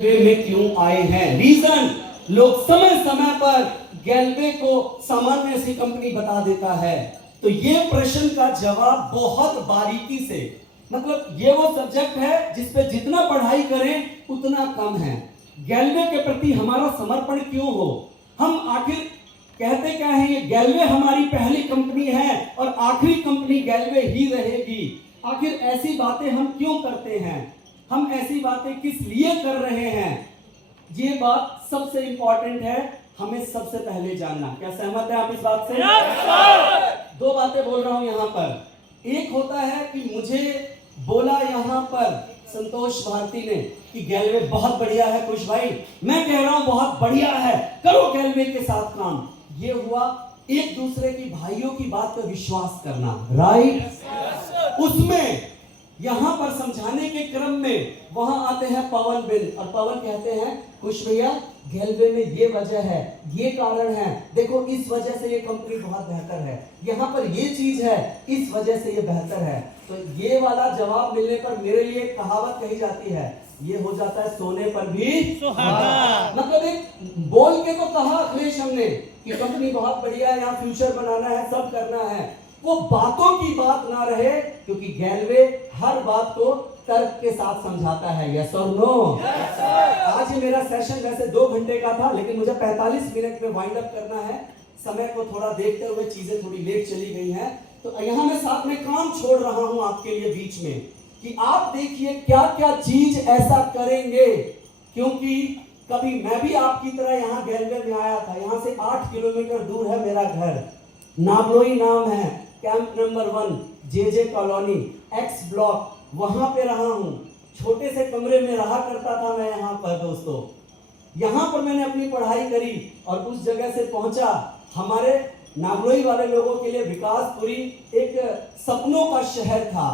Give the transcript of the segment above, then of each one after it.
में क्यों आए हैं? रीजन, लोग समय समय पर गैल्वे को सामान्य सी कंपनी बता देता है। तो ये प्रश्न का जवाब बहुत बारीकी से, मतलब ये वो सब्जेक्ट है जिस पे जितना पढ़ाई करें उतना कम है। गैल्वे के प्रति हमारा समर्पण क्यों हो? हम आखिर कहते क्या है, ये गैल्वे हमारी पहली कंपनी है और आखिरी कंपनी गैल्वे ही रहेगी। आखिर ऐसी बातें हम क्यों करते हैं? हम ऐसी बातें किस लिए कर रहे हैं? ये बात सबसे इंपॉर्टेंट है, हमें सबसे पहले जानना। क्या सहमत है आप इस बात से? दो बातें बोल रहा हूं यहां पर। एक होता है कि मुझे बोला यहां पर संतोष भारती ने कि गैल्वे बहुत बढ़िया है खुश भाई, मैं कह रहा हूं बहुत बढ़िया है, करो गैल्वे के साथ काम। ये हुआ एक दूसरे की भाइयों की बात पर विश्वास करना, राइट? उसमें यहां पर समझाने के क्रम में वहां आते हैं पवन बिन, और पवन कहते हैं खुश भैया गैल्वे में ये वजह है, ये कारण है, देखो इस वजह से ये कंपनी बहुत बेहतर है, यहां पर ये चीज है, इस वजह से ये बेहतर है। तो ये वाला जवाब मिलने पर मेरे लिए एक कहावत कही जाती है, ये हो जाता है सोने पर भी सुहागा। मतलब एक बोल के तो कहा अखिलेश हमने कि कंपनी बहुत बढ़िया है, यहाँ फ्यूचर बनाना है, सब करना है, वो बातों की बात ना रहे, क्योंकि गैल्वे हर बात को तर्क के साथ समझाता है। यस और नो? आज ये मेरा सेशन वैसे 2 घंटे का था, लेकिन मुझे 45 मिनट में वाइंड अप करना है। समय को थोड़ा देखते हुए चीजें थोड़ी लेट चली गई हैं, तो यहाँ मैं साथ में काम छोड़ रहा हूं आपके लिए बीच में, कि आप देखिए क्या क्या चीज ऐसा करेंगे। क्योंकि कभी मैं भी आपकी तरह यहाँ गैल्वे में आया था, यहाँ से 8 किलोमीटर दूर है मेरा घर, नाबलोई नाम है, camp number 1 JJ colony x block, वहां पे रहा हूं। छोटे से कमरे में रहा करता था मैं यहाँ पर दोस्तों। यहाँ पर मैंने अपनी पढ़ाई करी और उस जगह से पहुंचा। हमारे नाबलोई वाले लोगों के लिए विकासपुरी एक सपनों का शहर था,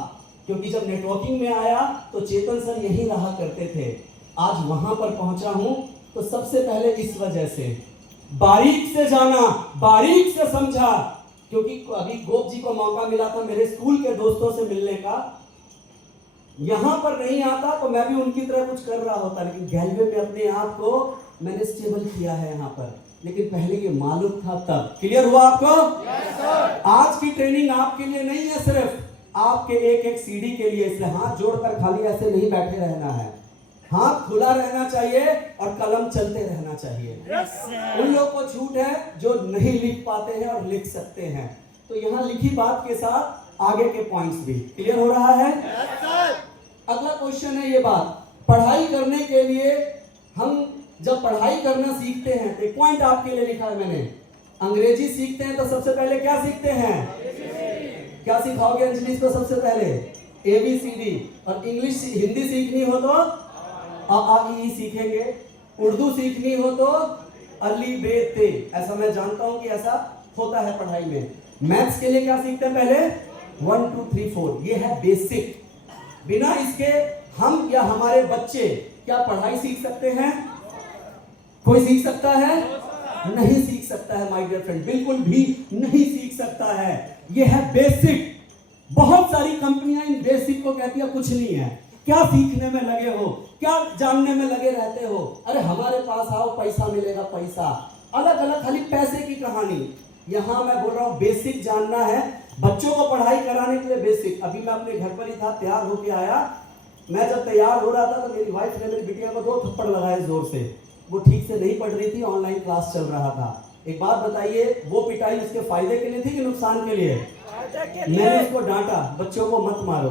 क्योंकि जब नेटवर्किंग में आया तो चेतन सर यहीं रहा करते थे। आज वहां पर पहुंचा हूं तो सबसे पहले इस वजह से बारीक से जाना, बारीक से समझा, क्योंकि अभी गोप जी को मौका मिला था मेरे स्कूल के दोस्तों से मिलने का। यहां पर नहीं आता तो मैं भी उनकी तरह कुछ कर रहा होता, लेकिन गैल्वे में अपने आप को मैंने स्टेबल किया है यहाँ पर। लेकिन पहले ये मालूम था तब। क्लियर हुआ आपको? yes, आज की ट्रेनिंग आपके लिए नहीं है, सिर्फ आपके एक एक सीढ़ी के लिए। इसलिए हाथ जोड़कर खाली ऐसे नहीं बैठे रहना है, हाथ खुला रहना चाहिए और कलम चलते रहना चाहिए। yes, उन लोगों को छूट है जो नहीं लिख पाते हैं और लिख सकते हैं। तो यहाँ लिखी बात के साथ आगे के पॉइंट्स भी क्लियर हो रहा है। yes, अगला क्वेश्चन है ये बात, पढ़ाई करने के लिए हम जब पढ़ाई करना सीखते हैं, एक पॉइंट आपके लिए लिखा है मैंने, अंग्रेजी सीखते हैं तो सबसे पहले क्या सीखते हैं? क्या सिखाओगे अंजलि को? सबसे पहले ABCD। और इंग्लिश हिंदी सीखनी हो तो A सीखेंगे, उर्दू सीखनी हो तो अली बे ते। ऐसा मैं जानता हूं कि ऐसा होता है पढ़ाई में। मैथ्स के लिए क्या सीखते हैं? पहले 1 2 3 4, ये है बेसिक। बिना इसके हम या हमारे बच्चे क्या पढ़ाई सीख सकते हैं? कोई सीख सकता है? नहीं सीख सकता है माय डियर फ्रेंड, बिल्कुल भी नहीं सीख सकता है। ये है बेसिक। बहुत सारी कंपनियां इन बेसिक को कहती है कुछ नहीं है, क्या सीखने में लगे हो, क्या जानने में लगे रहते हो, अरे हमारे पास आओ पैसा मिलेगा, पैसा। अलग अलग खाली पैसे की कहानी। यहां मैं बोल रहा हूं बेसिक जानना है, बच्चों को पढ़ाई कराने के लिए बेसिक। अभी मैं अपने घर पर ही था, तैयार होके आया। मैं जब तैयार हो रहा था तो मेरी वाइफ ने मेरी बिटिया को 2 थप्पड़ लगाए जोर से। वो ठीक से नहीं पढ़ रही थी, ऑनलाइन क्लास चल रहा था। एक बात बताइए, वो पिटाई उसके फायदे के लिए थी कि नुकसान के लिए? मैंने उसको डांटा, बच्चों को मत मारो।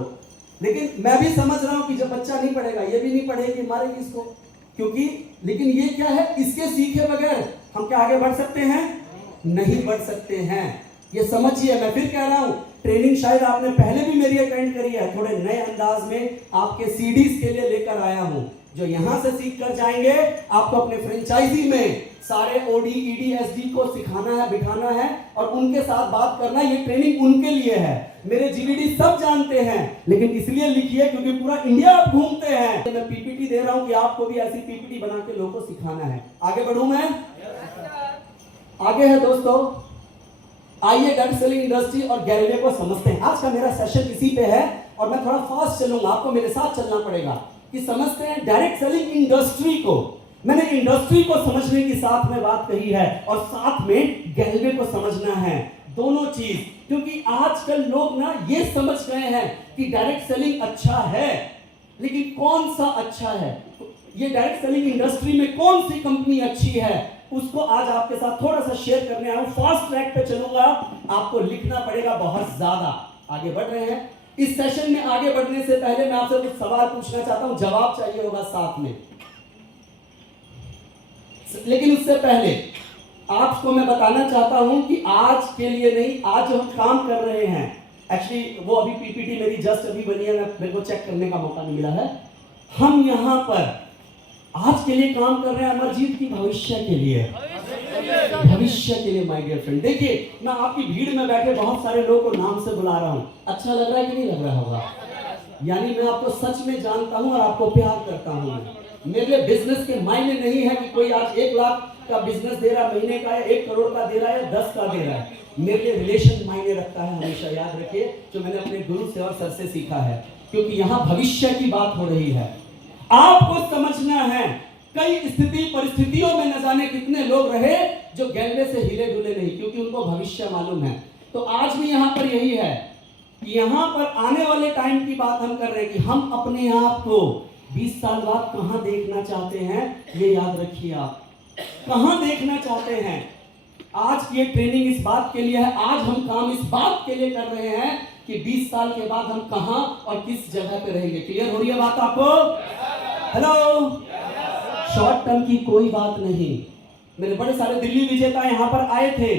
लेकिन मैं भी समझ रहा हूं कि जब बच्चा नहीं पढ़ेगा, ये भी नहीं पढ़ेगी, मारेगी इसको, क्योंकि लेकिन ये क्या है, इसके सीखे बगैर हम क्या आगे बढ़ सकते हैं? नहीं बढ़ सकते हैं। ये समझिए, मैं फिर कह रहा हूं, ट्रेनिंग शायद आपने पहले भी मेरी अटेंड करी है, थोड़े नए अंदाज में आपके सीडीज के लिए लेकर आया हूं, जो यहां से सीख कर जाएंगे आपको अपने फ्रेंचाइजी में सारे OD ED SD को सिखाना है, बिठाना है और उनके साथ बात करना। ये ट्रेनिंग उनके लिए है। मेरे GVD सब जानते हैं, लेकिन इसलिए लिखिए क्योंकि पूरा इंडिया आप घूमते हैं। मैं PPT दे रहा हूं कि आपको भी ऐसी PPT बना के लोगों को सिखाना है। आगे बढ़ूं मैं? आगे है दोस्तों, आइए डायरेक्ट सेलिंग इंडस्ट्री और गैल्वे को समझते हैं। आज का मेरा सेशन इसी पे है और मैं थोड़ा फास्ट चलूंगा, आपको मेरे साथ चलना पड़ेगा। कि समझते हैं डायरेक्ट सेलिंग इंडस्ट्री को। मैंने इंडस्ट्री को समझने की साथ में बात कही है और साथ में गैलवे को समझना है, दोनों चीज। क्योंकि आजकल लोग ना ये समझ गए हैं कि डायरेक्ट सेलिंग अच्छा है, लेकिन कौन सा अच्छा है, ये डायरेक्ट सेलिंग इंडस्ट्री में कौन सी कंपनी अच्छी है, उसको आज आपके साथ थोड़ा सा शेयर करने आया हूं। फास्ट ट्रैक पे चलूंगा, आपको लिखना पड़ेगा बहुत ज्यादा। आगे बढ़ रहे हैं। इस सेशन में आगे बढ़ने से पहले मैं आपसे कुछ सवाल पूछना चाहता हूं, जवाब चाहिए होगा साथ में। लेकिन उससे पहले आपको मैं बताना चाहता हूं कि आज के लिए नहीं, आज जो हम काम कर रहे हैं, एक्चुअली वो अभी पीपीटी मेरी जस्ट अभी बनी है, मेरे को चेक करने का मौका नहीं मिला है। हम यहां पर आज के लिए काम कर रहे हैं अमरजीत की भविष्य के लिए, भविष्य के लिए माय डियर फ्रेंड। देखिए, मैं आपकी भीड़ में बैठे बहुत सारे लोगों को नाम से बुला रहा हूं, अच्छा लग रहा है कि नहीं लग रहा होगा? यानी मैं आपको सच में जानता हूं और आपको प्यार करता हूं। मेरे लिए बिजनेस के मायने नहीं है कि कोई आज 1 लाख का बिजनेस दे रहा महीने का, या 1 करोड़ का दे रहा है, या 10 का दे रहा है। मेरे लिए रिलेशन मायने रखता है, हमेशा याद रखिए, जो मैंने अपने गुरु से और सर से सीखा है। क्योंकि यहाँ भविष्य की बात हो रही है, आपको समझना है। कई स्थिति परिस्थितियों में न जाने कितने लोग रहे जो गैलवे से हिले डुले नहीं, क्योंकि उनको भविष्य मालूम है। तो आज भी यहाँ पर यही है कि यहाँ पर आने वाले टाइम की बात हम कर रहे हैं कि हम अपने आप को 20 साल बाद कहां देखना चाहते हैं, ये याद रखिए। आप कहां देखना चाहते हैं? आज की ये ट्रेनिंग इस बात के लिए है, आज हम काम इस बात के लिए कर रहे हैं कि 20 साल के बाद हम कहां और किस जगह पे रहेंगे। क्लियर हो रही है बात आपको? हेलो, शॉर्ट टर्म की कोई बात नहीं। मेरे बड़े सारे दिल्ली विजेता यहां पर आए थे,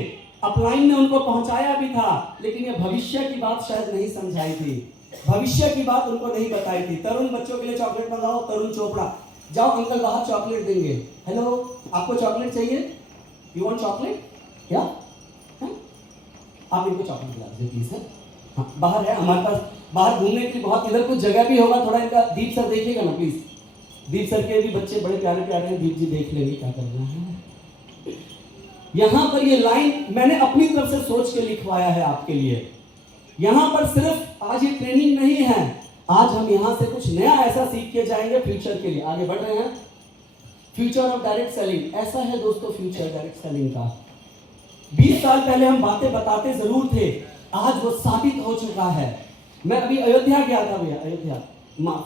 अपलाइन ने उनको पहुंचाया भी था, लेकिन ये भविष्य की बात शायद नहीं समझाई थी, भविष्य की बात उनको नहीं बताई थी। तरुण बच्चों के लिए चॉकलेट मंगाओ, तरुण चोपड़ा, जाओ अंकल बाहर चॉकलेट देंगे। हेलो, आपको चॉकलेट चाहिए? You want chocolate? क्या आप इनको चॉकलेट दिला दीजिए प्लीज। है हाँ, बाहर है हमारे पास, बाहर घूमने के लिए बहुत, इधर कुछ जगह भी होगा, थोड़ा इनका दीप सर देखिएगा ना प्लीज। दीप सर के भी बच्चे बड़े प्यारे प्यारे हैं, दीप जी देख लेंगे क्या करना है। यहां पर ये लाइन मैंने अपनी तरफ से सोच के लिखवाया है आपके लिए। यहां पर सिर्फ आज ये ट्रेनिंग नहीं है, आज हम यहां से कुछ नया ऐसा सीख के जाएंगे फ्यूचर के लिए। आगे बढ़ रहे हैं। फ्यूचर ऑफ डायरेक्ट सेलिंग, ऐसा है दोस्तों फ्यूचर डायरेक्ट सेलिंग का। 20 साल पहले हम बातें बताते जरूर थे, आज वो साबित हो चुका है। मैं अभी अयोध्या गया था भैया, अयोध्या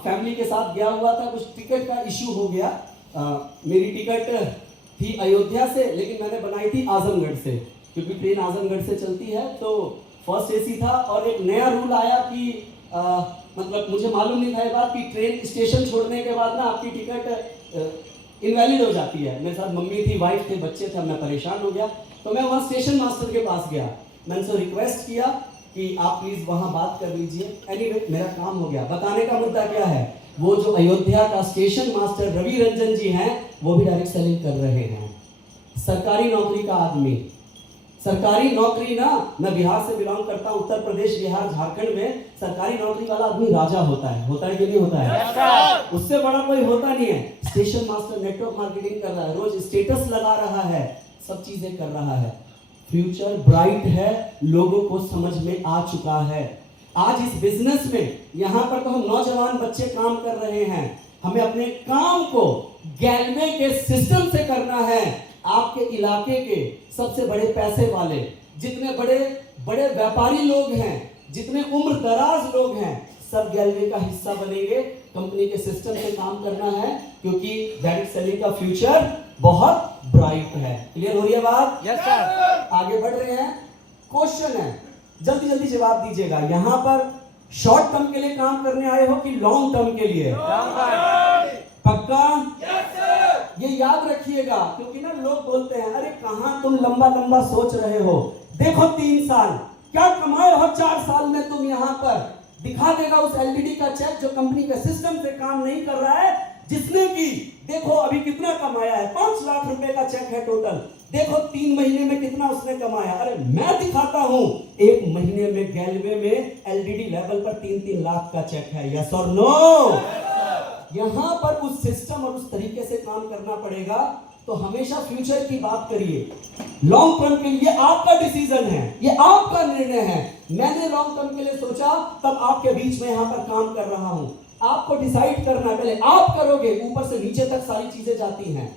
फैमिली के साथ गया हुआ था, कुछ टिकट का इश्यू हो गया। मेरी टिकट थी अयोध्या से, लेकिन मैंने बनाई थी आजमगढ़ से, क्योंकि ट्रेन आजमगढ़ से चलती है। तो फर्स्ट एसी था और एक नया रूल आया कि मतलब मुझे मालूम नहीं था ये बात कि ट्रेन स्टेशन छोड़ने के बाद ना आपकी टिकट इनवैलिड हो जाती है। मेरे साथ मम्मी थी, वाइफ थे, बच्चे थे, मैं परेशान हो गया। तो मैं वहाँ स्टेशन मास्टर के पास गया, मैंने उनसे रिक्वेस्ट किया कि आप प्लीज वहाँ बात कर लीजिए। एनीवे मेरा काम हो गया। बताने का मुद्दा क्या है, वो जो अयोध्या का स्टेशन मास्टर रवि रंजन जी हैं, वो भी डायरेक्ट सेलिंग कर रहे हैं। सरकारी नौकरी का आदमी, सरकारी नौकरी ना, मैं बिहार से बिलोंग करता हूँ, उत्तर प्रदेश, बिहार, झारखंड में सरकारी नौकरी वाला आदमी राजा होता है कि नहीं होता है? उससे बड़ा कोई होता नहीं है। स्टेशन मास्टर नेटवर्क मार्केटिंग कर रहा है, रोज स्टेटस लगा रहा है, सब चीजें कर रहा है। फ्यूचर ब्राइट है, लोगों को समझ में आ चुका है। आज इस बिजनेस में यहाँ पर तो हम नौजवान बच्चे काम कर रहे हैं, हमें अपने काम को गैलवे के सिस्टम से करना है। आपके इलाके के सबसे बड़े पैसे वाले, जितने बड़े बड़े व्यापारी लोग हैं, जितने उम्र दराज लोग हैं, सब गैलवे का हिस्सा बनेंगे। कंपनी के सिस्टम से काम करना है, क्योंकि डायरेक्ट सेलिंग का फ्यूचर बहुत ब्राइट है। क्लियर हो रही है बात? Yes sir. आगे बढ़ रहे हैं। क्वेश्चन है, जल्दी जल्दी जवाब दीजिएगा। यहाँ पर शॉर्ट टर्म के लिए काम करने आए हो कि लॉन्ग टर्म के लिए? पक्का? ये याद रखिएगा, क्योंकि ना लोग बोलते हैं अरे कहां तुम लंबा लंबा सोच रहे हो, देखो 3 साल क्या कमाए हो, 4 साल में तुम यहाँ पर दिखा देगा उस एलडीडी का चेक जो कंपनी के सिस्टम से काम नहीं कर रहा है, जिसने की देखो अभी कितना कमाया है, 5 लाख रुपए का चेक है टोटल, देखो 3 महीने में कितना उसने कमाया। अरे मैं दिखाता हूं 1 महीने में गैलवे में एलडीडी लेवल पर 3-3 लाख का चेक है। यस और नो? यहां पर उस सिस्टम और उस तरीके से काम करना पड़ेगा। तो हमेशा फ्यूचर की बात करिए, लॉन्ग टर्म के लिए आपका डिसीजन है, ये आपका निर्णय है। मैंने लॉन्ग टर्म के लिए सोचा, तब आपके बीच में यहां पर काम कर रहा हूं। आपको डिसाइड करना है, पहले आप करोगे, ऊपर से नीचे तक सारी चीजें जाती हैं।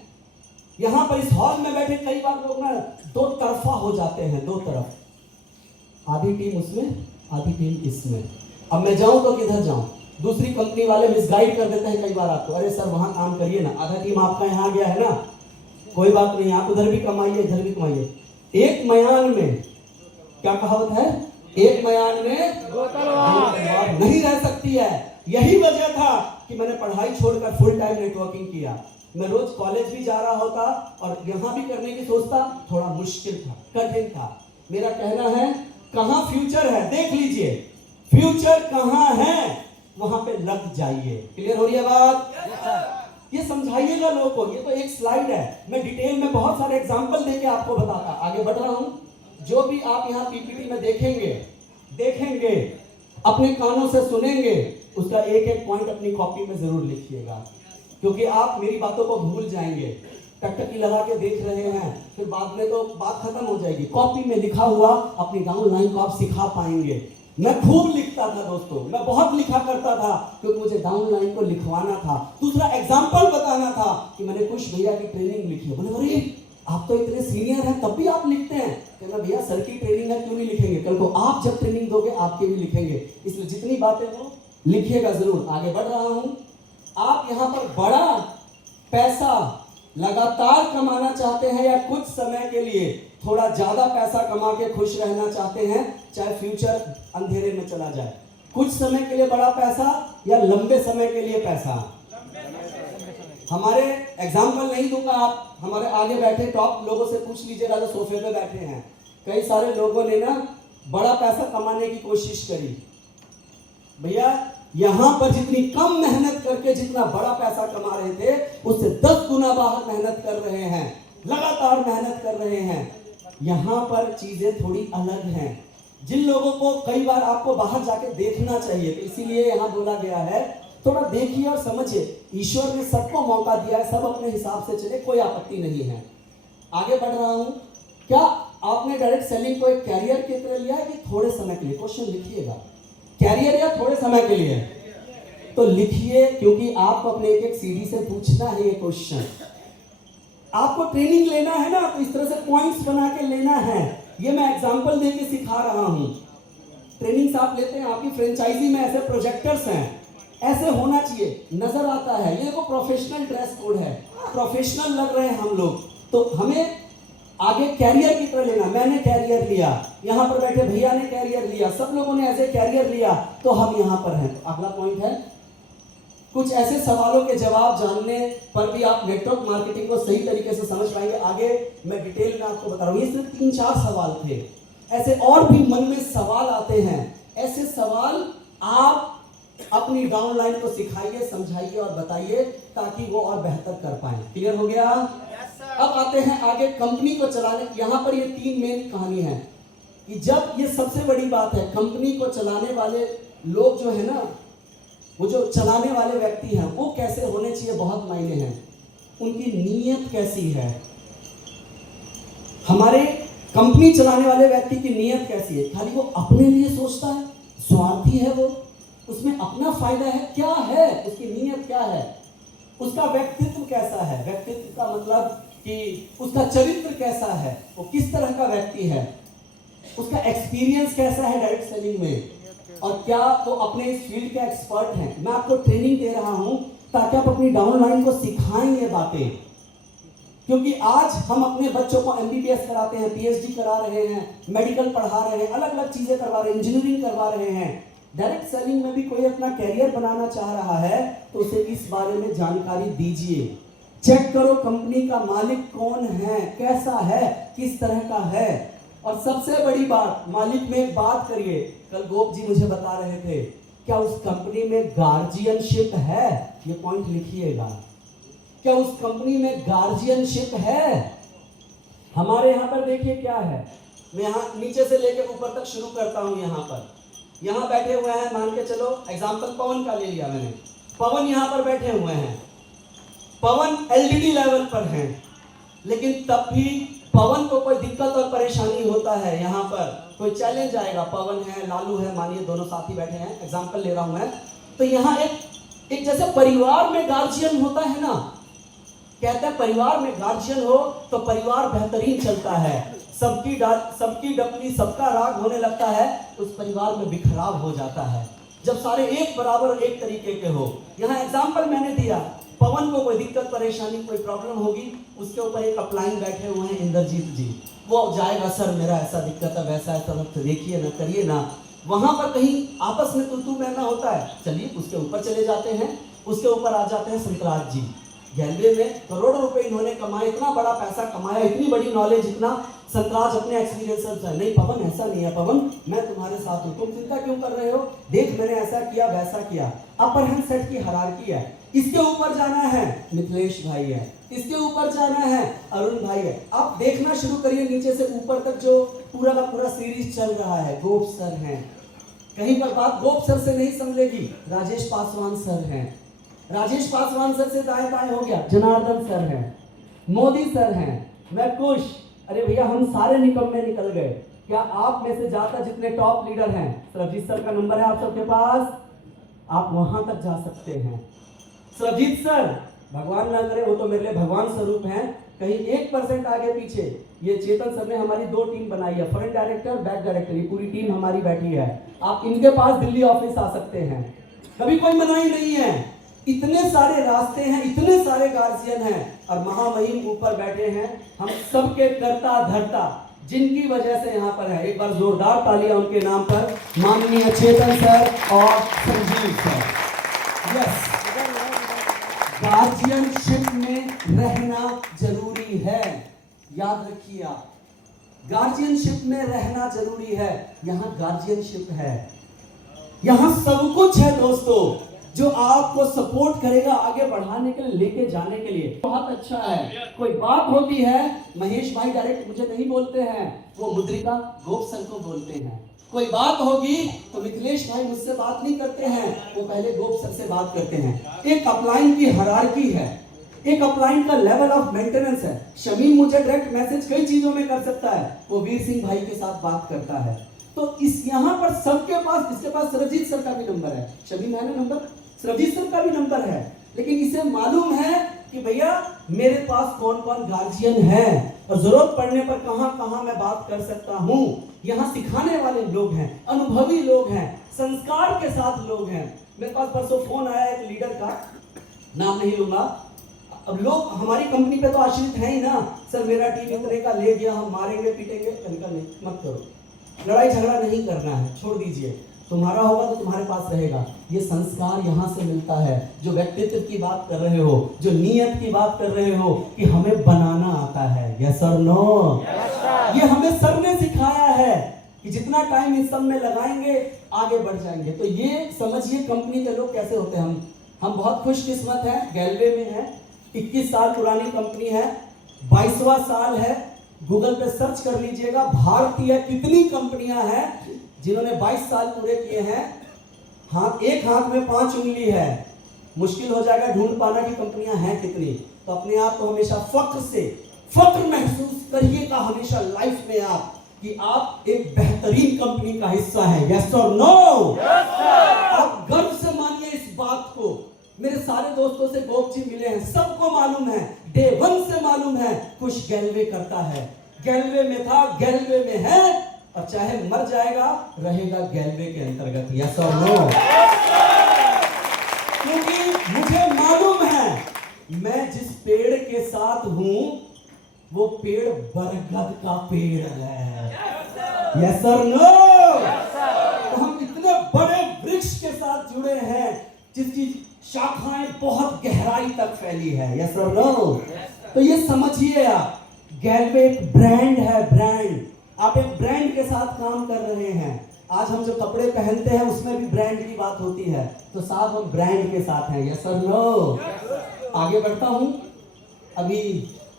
यहां पर इस हॉल में बैठे कई बार लोग ना दो तरफा हो जाते हैं, दो तरफ, आधी टीम उसमें, आधी टीम इसमें। अब मैं जाऊं तो किधर जाऊं? दूसरी कंपनी वाले मिसगाइड कर देते हैं कई बार आपको, अरे सर वहां काम करिए ना, आधा टीम आपका यहाँ गया है ना, कोई बात नहीं, आप उधर भी कमाइए इधर भी कमाइए। एक मयान में, क्या कहावत है, एक मयान में दो तलवार नहीं रह सकती है। यही वजह था कि मैंने पढ़ाई छोड़कर फुल टाइम नेटवर्किंग किया। मैं रोज कॉलेज भी जा रहा होता और यहाँ भी करने की सोचता, थोड़ा मुश्किल था, कठिन था। मेरा कहना है कहाँ फ्यूचर है देख लीजिए, फ्यूचर कहाँ है वहां पे लग जाइए। क्लियर हो रही है बात? ये समझाइएगा लोगों को। ये तो एक स्लाइड है, मैं डिटेल में बहुत सारे एग्जांपल देके आपको बताता आगे बढ़ रहा हूं। जो भी आप यहाँ पीपीटी में देखेंगे अपने कानों से सुनेंगे, उसका एक एक पॉइंट अपनी कॉपी में जरूर लिखिएगा, क्योंकि आप मेरी बातों को भूल जाएंगे। टकटकी लगा के देख रहे हैं, फिर बाद में तो बात खत्म हो जाएगी। कॉपी में लिखा हुआ अपनी डाउनलाइन को आप सिखा पाएंगे। मैं खूब लिखता था दोस्तों, मैं बहुत लिखा करता था, क्योंकि मुझे डाउनलाइन को लिखवाना था। दूसरा एग्जाम्पल बताना था कि मैंने कुछ भैया की ट्रेनिंग लिखी है। बोले अरे आप तो इतने सीनियर हैं तब भी आप लिखते हैं। कहना भैया सर की ट्रेनिंग है, क्यों नहीं लिखेंगे, कल को आप जब ट्रेनिंग दोगे आपके भी लिखेंगे। इसलिए जितनी बातें हो लिखिएगा जरूर। आगे बढ़ रहा हूं। आप यहाँ पर बड़ा पैसा लगातार कमाना चाहते हैं या कुछ समय के लिए थोड़ा ज्यादा पैसा कमा के खुश रहना चाहते हैं, चाहे फ्यूचर अंधेरे में चला जाए? कुछ समय के लिए बड़ा पैसा या लंबे समय के लिए पैसा? हमारे एग्जाम्पल नहीं दूंगा, आप हमारे आगे बैठे टॉप लोगों से पूछ लीजिएगा जो सोफे पे बैठे हैं। कई सारे लोगों ने ना बड़ा पैसा कमाने की कोशिश करी। भैया यहां पर जितनी कम मेहनत करके जितना बड़ा पैसा कमा रहे थे, उससे 10 गुना बाहर मेहनत कर रहे हैं, लगातार मेहनत कर रहे हैं। यहां पर चीजें थोड़ी अलग हैं। जिन लोगों को कई बार आपको बाहर जाके देखना चाहिए, तो इसीलिए यहां बोला गया है थोड़ा देखिए और समझिए। ईश्वर ने सबको मौका दिया है, सब अपने हिसाब से चले, कोई आपत्ति नहीं है। आगे बढ़ रहा हूं। क्या आपने डायरेक्ट सेलिंग को एक कैरियर की तरह लिया है कि थोड़े समय के लिए? क्वेश्चन लिखिएगा, कैरियर या थोड़े समय के लिए? तो लिखिए, क्योंकि आपको अपने एक एक सीढ़ी से पूछना है ये क्वेश्चन। आपको ट्रेनिंग लेना है ना, तो इस तरह से पॉइंट्स बना के लेना है। ये मैं एग्जांपल देके सिखा रहा हूं। ट्रेनिंग्स आप लेते हैं, आपकी फ्रेंचाइजी में ऐसे प्रोजेक्टर्स हैं, ऐसे होना चाहिए, नजर आता है। ये देखो प्रोफेशनल ड्रेस कोड है, प्रोफेशनल लग रहे हैं हम लोग। तो हमें आगे कैरियर की तरह लेना। मैंने कैरियर लिया, यहाँ पर बैठे भैया ने कैरियर लिया, सब लोगों ने ऐसे कैरियर लिया, तो हम यहाँ पर हैं। अगला पॉइंट है, कुछ ऐसे सवालों के जवाब जानने पर भी आप नेटवर्क मार्केटिंग को सही तरीके से समझ पाएंगे। आगे मैं डिटेल में आपको बता रहा हूँ। ये सिर्फ 3-4 सवाल थे, ऐसे और भी मन में सवाल आते हैं। ऐसे सवाल आप अपनी डाउनलाइन को सिखाइए, समझाइए और बताइए, ताकि वो और बेहतर कर पाए। क्लियर हो गया? अब आते हैं आगे कंपनी को चलाने। यहां पर ये 3 मेन कहानी है कि जब ये सबसे बड़ी बात है, कंपनी को चलाने वाले लोग जो है ना, वो जो चलाने वाले व्यक्ति हैं, वो कैसे होने चाहिए, बहुत मायने हैं। उनकी नीयत कैसी है? हमारे कंपनी चलाने वाले व्यक्ति की नीयत कैसी है? खाली वो अपने लिए सोचता है, स्वार्थी है वो, उसमें अपना फायदा है, क्या है उसकी नीयत, क्या है? उसका व्यक्तित्व कैसा है? व्यक्तित्व का मतलब कि उसका चरित्र कैसा है, वो किस तरह का व्यक्ति है, उसका एक्सपीरियंस कैसा है डायरेक्ट सेलिंग में, और क्या वो अपने इस फील्ड के एक्सपर्ट हैं। मैं आपको ट्रेनिंग दे रहा हूं ताकि आप अपनी डाउनलाइन को सिखाएं ये बातें। क्योंकि आज हम अपने बच्चों को एमबीबीएस कराते हैं, पीएचडी करा रहे हैं, मेडिकल पढ़ा रहे हैं, अलग अलग चीजें करवा रहे हैं, इंजीनियरिंग करवा रहे हैं। डायरेक्ट सेलिंग में भी कोई अपना कैरियर बनाना चाह रहा है, तो उसे इस बारे में जानकारी दीजिए। चेक करो कंपनी का मालिक कौन है, कैसा है, किस तरह का है। और सबसे बड़ी बात, मालिक में एक बात करिए। कल गोप जी मुझे बता रहे थे, क्या उस कंपनी में गार्जियनशिप है? ये पॉइंट लिखिएगा, क्या उस कंपनी में गार्जियनशिप है? हमारे यहाँ पर देखिए क्या है। मैं यहाँ नीचे से लेकर ऊपर तक शुरू करता हूँ। यहाँ बैठे हुए हैं, मान के चलो एग्जाम्पल पवन का ले लिया मैंने। पवन यहाँ पर बैठे हुए हैं, पवन एलडीडी लेवल पर हैं, लेकिन तब भी पवन को कोई दिक्कत और परेशानी होता है। यहाँ पर कोई चैलेंज आएगा, पवन है, लालू है, मानिए दोनों साथी बैठे हैं, एग्जाम्पल ले रहा हूं मैं। तो यहाँ एक एक जैसे परिवार में गार्जियन होता है ना, कहता है परिवार में गार्जियन हो तो परिवार बेहतरीन चलता है। सबकी डपली सबका राग होने लगता है, उस परिवार में बिखराव हो जाता है। जब सारे एक बराबर एक तरीके के हो। यहाँ एग्जाम्पल मैंने दिया, पवन को कोई दिक्कत परेशानी कोई प्रॉब्लम होगी, उसके ऊपर एक अपलाइन बैठे हुए हैं इंद्रजीत जी, वो जाएगा सर मेरा ऐसा दिक्कत है वैसा ऐसा, तो देखिए ना करिए ना। वहां पर कहीं आपस में तू मैं होता है, चलिए उसके ऊपर चले जाते हैं। उसके ऊपर आ जाते हैं संतराज जी, गैलवे में करोड़ों रुपए इन्होंने कमाए, इतना बड़ा पैसा कमाया, इतनी बड़ी नॉलेज, इतना संतराज अपने एक्सपीरियंस है। नहीं पवन ऐसा नहीं है, पवन मैं तुम्हारे साथ हूँ, तुम चिंता क्यों कर रहे हो, देख मैंने ऐसा किया वैसा किया। अपर हैंड सेट की हायरार्की है। इसके ऊपर जाना है मिथिलेश भाई है, इसके ऊपर जाना है अरुण भाई है। आप देखना शुरू करिए नीचे से ऊपर तक जो पूरा का पूरा सीरीज चल रहा है। गोप सर हैं, कहीं पर बात गोप सर से नहीं समझेगी, राजेश पासवान सर हैं। राजेश पासवान सर से दाएं बाएं हो गया, जनार्दन सर हैं, मोदी सर हैं, मैं खुश। अरे भैया हम सारे निकम्मे निकल गए। क्या आप में से ज्यादा जितने टॉप लीडर हैं, सरजीत सर का नंबर है आप सबके पास, आप वहां तक जा सकते हैं। सरजीत सर भगवान ना करे, वो तो मेरे लिए भगवान स्वरूप हैं, कहीं 1% आगे पीछे। ये चेतन सर ने हमारी 2 टीम बनाई है, फ्रंट डायरेक्टर बैक डायरेक्टर, ये पूरी टीम हमारी बैठी है। आप इनके पास दिल्ली ऑफिस आ सकते हैं, कभी कोई मनाही नहीं है। इतने सारे रास्ते हैं, इतने सारे गार्जियन हैं, और महामहिम ऊपर बैठे हैं, हम सबके करता धरता, जिनकी वजह से यहाँ पर है। एक बार जोरदार तालियां उनके नाम पर, माननीय चेतन सर और संजीव सर। यस, गार्जियनशिप में रहना जरूरी है, याद रखिए आप, गार्जियनशिप में रहना जरूरी है। यहाँ गार्जियनशिप है, यहाँ सब कुछ है दोस्तों, जो आपको सपोर्ट करेगा आगे बढ़ाने के लिए, लेके जाने के लिए। बहुत अच्छा है। कोई बात होती है, महेश भाई डायरेक्ट मुझे नहीं बोलते हैं, वो मुद्रिका गोप सर को बोलते हैं। कोई बात होगी तो मिथिलेश भाई मुझसे बात नहीं करते हैं, वो पहले गोप सर से बात करते हैं। एक अपलाइन की हायरार्की है, एक अपलाइन का लेवल ऑफ मेंटेनेंस है। शमीम मुझे डायरेक्ट मैसेज कई चीजों में कर सकता है, वो वीर सिंह भाई के साथ बात करता है। तो इस यहाँ पर सबके पास, इसके पास सरजीत सर का भी नंबर है, शमीम है ना नंबर, सरजीत सर का भी नंबर है, लेकिन इसे मालूम है कि भैया मेरे पास कौन कौन गार्जियन है और जरूरत पड़ने पर कहां कहां मैं बात कर सकता हूं। यहाँ सिखाने वाले लोग हैं, अनुभवी लोग हैं, संस्कार के साथ लोग हैं। मेरे पास परसों फोन आया एक लीडर का, नाम नहीं लूंगा। अब लोग हमारी कंपनी पे तो आश्रित है ही ना, सर मेरा टीम इतने का ले गया, हम मारेंगे पीटेंगे। नहीं, मत करो, लड़ाई झगड़ा नहीं करना है, छोड़ दीजिए। तुम्हारा होगा तो तुम्हारे पास रहेगा। ये संस्कार यहाँ से मिलता है। जो व्यक्तित्व की बात कर रहे हो, जो नियत की बात कर रहे हो कि हमें बनाना आता है, यस और नो, ये हमें सर ने सिखाया है कि जितना टाइम इस सब में लगाएंगे आगे बढ़ जाएंगे। तो ये समझिए कंपनी के लोग कैसे होते हैं। हम बहुत खुशकिस्मत हैं, गैलवे में है, 21 साल पुरानी कंपनी है, 22वां साल है। गूगल पे सर्च कर लीजिएगा, भारतीय कितनी कंपनियां हैं जिन्होंने 22 साल पूरे किए हैं। हाँ, एक हाथ में 5 उंगली है, मुश्किल हो जाएगा ढूंढ पाना कि कंपनियां हैं कितनी। तो अपने आप को हमेशा फख्र महसूस करिएगा हमेशा लाइफ में आप, कि आप एक बेहतरीन कंपनी का हिस्सा हैं, यस और नो। आप गर्व से मानिए इस बात को। मेरे सारे दोस्तों से गोप जी मिले हैं, सबको मालूम है, डे 1 से मालूम है, कुछ गैलवे करता है, गैलवे में था, गैलवे में है, और चाहे मर जाएगा रहेगा गैलवे के अंतर्गत, यस और नो। क्योंकि मुझे मालूम है मैं जिस पेड़ के साथ हूं वो पेड़ बरगद का पेड़ है, यस और नो। तो हम इतने बड़े वृक्ष के साथ जुड़े हैं जिसकी शाखाएं बहुत गहराई तक फैली है, यस और नो। तो ये समझिए आप, गैलवे एक ब्रांड है, ब्रांड। आप एक ब्रांड के साथ काम कर रहे हैं। आज हम जो कपड़े पहनते हैं उसमें भी ब्रांड की बात होती है, तो साथ हम ब्रांड के साथ हैं, यस और नो। आगे बढ़ता हूं। अभी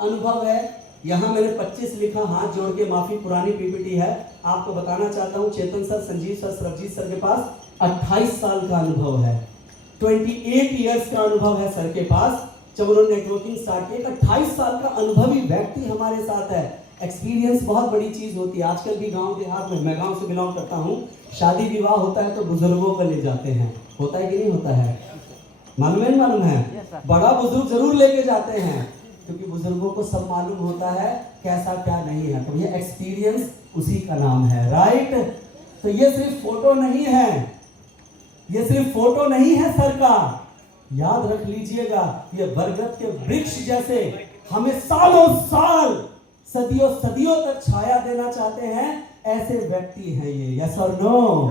अनुभव है, यहाँ मैंने 25 लिखा, हाथ जोड़ के माफी, पुरानी पीपीटी है। आपको बताना चाहता हूँ, Chetan sir, Sanjeev sir, Sarjeet sir के पास 28 साल का अनुभव है, 28 ईयर्स का अनुभव है सर के पास। जब उन्होंने नेटवर्किंग स्टार्ट की, 28 साल का अनुभवी व्यक्ति हमारे साथ है। एक्सपीरियंस बहुत बड़ी चीज होती है। आजकल भी गांव देहात में, मैं गांव से बिलोंग करता हूँ, शादी विवाह होता है तो बुजुर्गों को ले जाते हैं, होता है कि नहीं होता है। मालूम है नहीं मालूम है? Yes, sir. बड़ा बुजुर्ग जरूर लेके जाते हैं, क्योंकि बुजुर्गों को सब मालूम होता है कैसा क्या नहीं है। तो ये एक्सपीरियंस उसी का नाम है, राइट? तो ये सिर्फ फोटो नहीं है, ये सिर्फ फोटो नहीं है सर का। याद रख लीजिएगा, ये बरगद के वृक्ष जैसे हमें सालों साल, सदियों सदियों तक छाया देना चाहते हैं, ऐसे व्यक्ति हैं ये। यस और नो?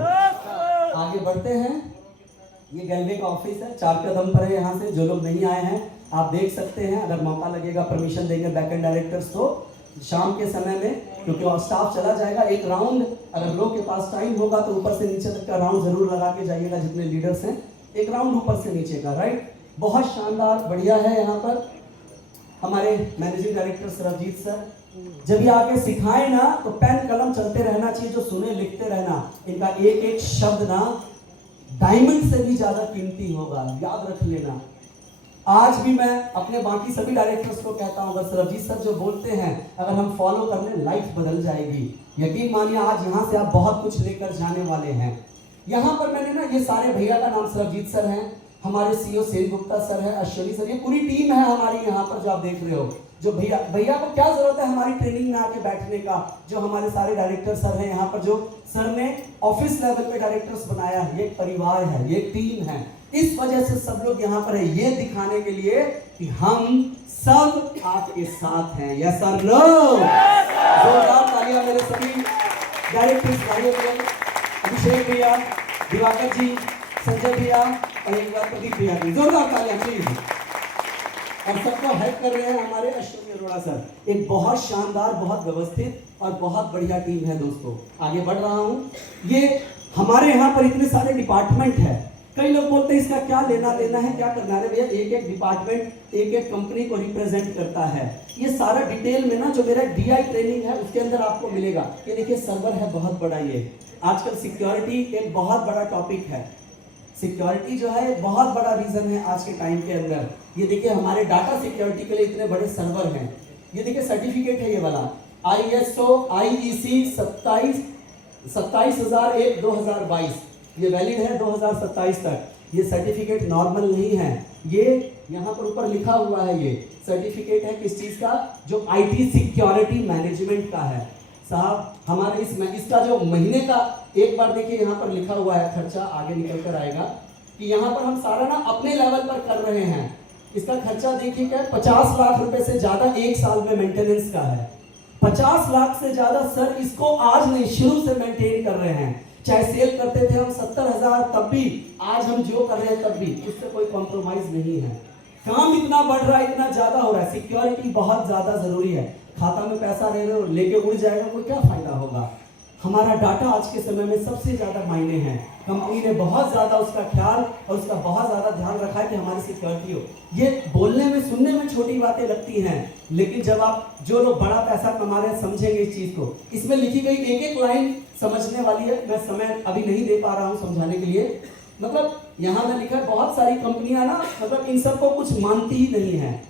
आगे बढ़ते हैं। ये गैलवे का ऑफिस है, 4 कदम पर है यहाँ से। जो लोग नहीं आए हैं आप देख सकते हैं, अगर मौका लगेगा, परमिशन देंगे बैक एंड डायरेक्टर्स तो शाम के समय में, क्योंकि और स्टाफ चला जाएगा, एक राउंड अगर लोग के पास टाइम होगा तो ऊपर से नीचे तक का राउंड जरूर लगा के जाइएगा, जितने लीडर्स हैं, एक राउंड ऊपर से नीचे का, राइट? बहुत शानदार, बढ़िया है। यहाँ पर हमारे मैनेजिंग डायरेक्टर सरबजीत सर, जब ये आके सिखाए ना तो पेन कलम चलते रहना चाहिए, जो सुने लिखते रहना। इनका एक एक शब्द ना डायमंड से भी ज्यादा कीमती होगा, याद रख लेना। आज भी मैं अपने बाकी सभी डायरेक्टर्स को कहता हूं, अगर सरबजीत सर जो बोलते हैं अगर हम फॉलो कर लें, लाइफ बदल जाएगी। यकीन मानिए, आज यहाँ से आप बहुत कुछ लेकर जाने वाले हैं। यहाँ पर मैंने ना, ये सारे भैया का नाम सरबजीत सर हैं, हमारे सीईओ सेन गुप्ता सर है, अश्विनी सर, ये पूरी टीम है हमारी यहाँ पर जो आप देख रहे हो। जो भैया को क्या जरूरत है हमारी ट्रेनिंग में आके बैठने का, जो हमारे सारे डायरेक्टर सर हैं यहाँ पर, जो सर ने ऑफिस लेवल पे डायरेक्टर्स बनाया है, ये परिवार है, ये टीम है। इस वजह से सब लोग यहाँ पर है, ये दिखाने के लिए कि हम सब आपके साथ हैं। यस और नो? जोरदार तालियां मेरे सभी डायरेक्टर्स भाइयों के, अभिषेक भैया, दिवाकर जी, संजय भैया और एक बार प्रदीप भैया की जोरदार तालियां प्लीज। और सबको हेल्प कर रहे हैं हमारे अश्विनी अरोड़ा सर। एक बहुत शानदार, बहुत व्यवस्थित और बहुत बढ़िया टीम है दोस्तों। आगे बढ़ रहा हूँ। ये हमारे यहाँ पर इतने सारे डिपार्टमेंट है, कई लोग बोलते हैं इसका क्या लेना देना है, क्या करना है। भैया एक एक डिपार्टमेंट एक एक कंपनी को रिप्रेजेंट करता है। ये सारा डिटेल में ना जो मेरा DI ट्रेनिंग है उसके अंदर आपको मिलेगा। ये देखिए सर्वर है बहुत बड़ा। ये आजकल सिक्योरिटी एक बहुत बड़ा टॉपिक है। सिक्योरिटी जो है एक बहुत बड़ा रीजन है आज के टाइम के अंदर। ये देखिए हमारे डाटा सिक्योरिटी के लिए इतने बड़े सर्वर हैं। ये देखिए सर्टिफिकेट है ये वाला ISO IEC 27001/2022, ये वैलिड है 2027 तक। ये सर्टिफिकेट नॉर्मल नहीं है, ये यहाँ पर ऊपर लिखा हुआ है, ये सर्टिफिकेट है किस चीज का, जो IT सिक्योरिटी मैनेजमेंट का है। साहब हमारे इसका जो महीने का, एक बार देखिए यहाँ पर लिखा हुआ है खर्चा, आगे निकल कर आएगा कि यहाँ पर हम सारा ना अपने लेवल पर कर रहे हैं। इसका खर्चा देखिए क्या है, 50 लाख रुपए से ज्यादा एक साल में मेंटेनेंस का है। 50 लाख से ज्यादा सर इसको आज नहीं, शुरू से मेंटेन कर रहे हैं। चाहे सेल करते थे हम 70,000 तब भी, आज हम जो कर रहे हैं तब भी, उससे कोई कॉम्प्रोमाइज नहीं है। काम इतना बढ़ रहा है, इतना ज्यादा हो रहा है, सिक्योरिटी बहुत ज्यादा जरूरी है। खाता में पैसा ले रहे हो, लेके उड़ जाएगा, कोई क्या फायदा होगा। हमारा डाटा आज के समय में सबसे ज्यादा मायने हैं। कंपनी ने बहुत ज्यादा उसका ख्याल और उसका बहुत ज्यादा ध्यान रखा है कि हमारी सिक्योरिटी हो। ये बोलने में, सुनने में छोटी बातें लगती हैं, लेकिन जब आप, जो लोग बड़ा पैसा कमा रहे हैं, समझेंगे इस चीज को। इसमें लिखी गई एक एक लाइन समझने वाली है। मैं समय अभी नहीं दे पा रहा हूँ समझाने के लिए। मतलब यहाँ में लिखा है, बहुत सारी कंपनियां ना, मतलब इन सबको कुछ मानती ही नहीं है।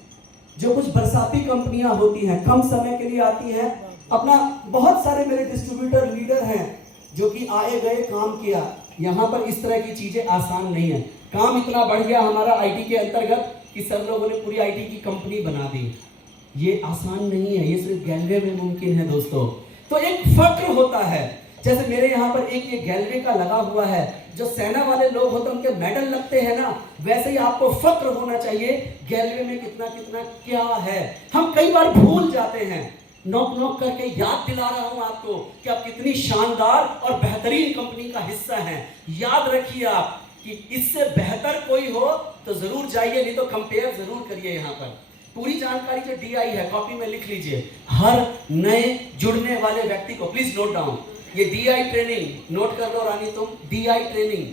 जो कुछ बरसाती कंपनियां होती हैं, कम समय के लिए आती हैं, अपना, बहुत सारे मेरे डिस्ट्रीब्यूटर लीडर हैं जो कि आए गए, काम किया। यहाँ पर इस तरह की चीजें आसान नहीं है। काम इतना बढ़ गया हमारा IT के अंतर्गत कि सब लोगों ने पूरी IT की कंपनी बना दी। ये आसान नहीं है, ये सिर्फ गैलवे में मुमकिन है दोस्तों। तो एक फक्र होता है, जैसे मेरे यहाँ पर एक ये गैलवे का लगा हुआ है, जो सेना वाले लोग होते हैं उनके मेडल लगते हैं ना, वैसे ही आपको फक्र होना चाहिए गैलवे में कितना कितना क्या है। हम कई बार भूल जाते हैं। नॉक नॉक करके याद दिला रहा हूं आपको कि आप कितनी शानदार और बेहतरीन कंपनी का हिस्सा हैं। याद रखिए आप कि इससे बेहतर कोई हो तो जरूर जाइए, नहीं तो कंपेयर जरूर करिए। यहाँ पर पूरी जानकारी जो DI है कॉपी में लिख लीजिए। हर नए जुड़ने वाले व्यक्ति को प्लीज नोट डाउन, ये DI ट्रेनिंग नोट कर लो रानी तुम, DI ट्रेनिंग।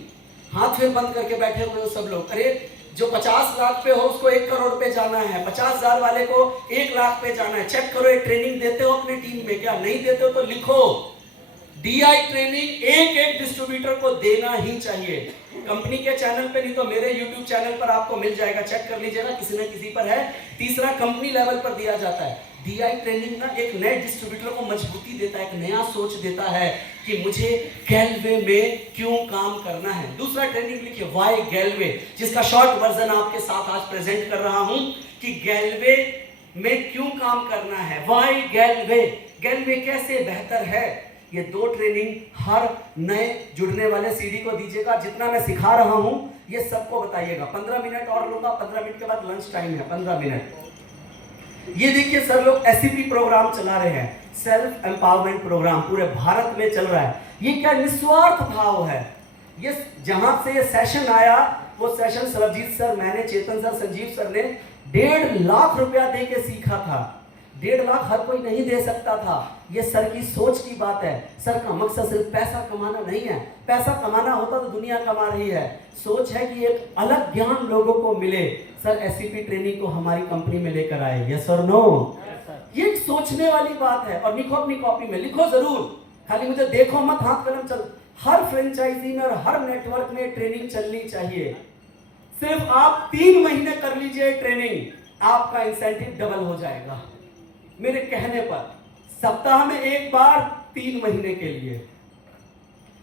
हाथ फिर बंद करके बैठे हुए हो सब लोग। अरे जो 50 लाख पे हो उसको 1 करोड़ पे जाना है, 50,000 वाले को 1 लाख पे जाना है। चेक करो ये ट्रेनिंग देते हो अपनी टीम में, क्या नहीं देते हो तो लिखो। डीआई ट्रेनिंग एक एक डिस्ट्रीब्यूटर को देना ही चाहिए। कंपनी के चैनल पे नहीं तो मेरे यूट्यूब चैनल पर आपको मिल जाएगा, चेक कर लीजिएगा, किसी न किसी पर है। तीसरा, कंपनी लेवल पर दिया जाता है। डीआई ट्रेनिंग ना एक नए डिस्ट्रीब्यूटर को मजबूती देता है, एक नया सोच देता है कि मुझे गैलवे में क्यों काम करना है। दूसरा ट्रेनिंग लिखिए, वाई गैलवे, जिसका शॉर्ट वर्जन आपके साथ आज प्रेजेंट कर रहा हूं कि गैलवे में क्यों काम करना है। वाई गैलवे, गैलवे कैसे बेहतर है। ये दो ट्रेनिंग हर नए जुड़ने वाले सीडी को दीजिएगा। जितना मैं सिखा रहा हूं ये सबको बताइएगा। 15 मिनट और लूंगा, 15 मिनट के बाद लंच टाइम है, 15 मिनट। ये देखिए सर, लोग एससीपी प्रोग्राम चला रहे हैं, सेल्फ एम्पावरमेंट प्रोग्राम पूरे भारत में चल रहा है। ये क्या निस्वार्थ भाव है। ये जहां से ये सेशन आया, वो सेशन सरबजीत सर, मैंने, चेतन सर, संजीव सर ने 1.5 लाख रुपया दे के सीखा था। 1.5 लाख हर कोई नहीं दे सकता था। ये सर की सोच की बात है। सर का मकसद सिर्फ पैसा कमाना नहीं है। पैसा कमाना होता तो दुनिया कमा रही है। सोच है कि एक अलग ज्ञान लोगों को मिले। सर एससीपी ट्रेनिंग को हमारी कंपनी में लेकर आए। यस और नो? ये एक सोचने वाली बात है। और लिखो अपनी कॉपी में, लिखो जरूर, खाली मुझे देखो मत, हाथ कलम चल। हर फ्रेंचाइजी में और हर नेटवर्क में ट्रेनिंग चलनी चाहिए। सिर्फ आप 3 महीने कर लीजिए ट्रेनिंग, आपका इंसेंटिव डबल हो जाएगा। मेरे कहने पर सप्ताह में एक बार 3 महीने के लिए,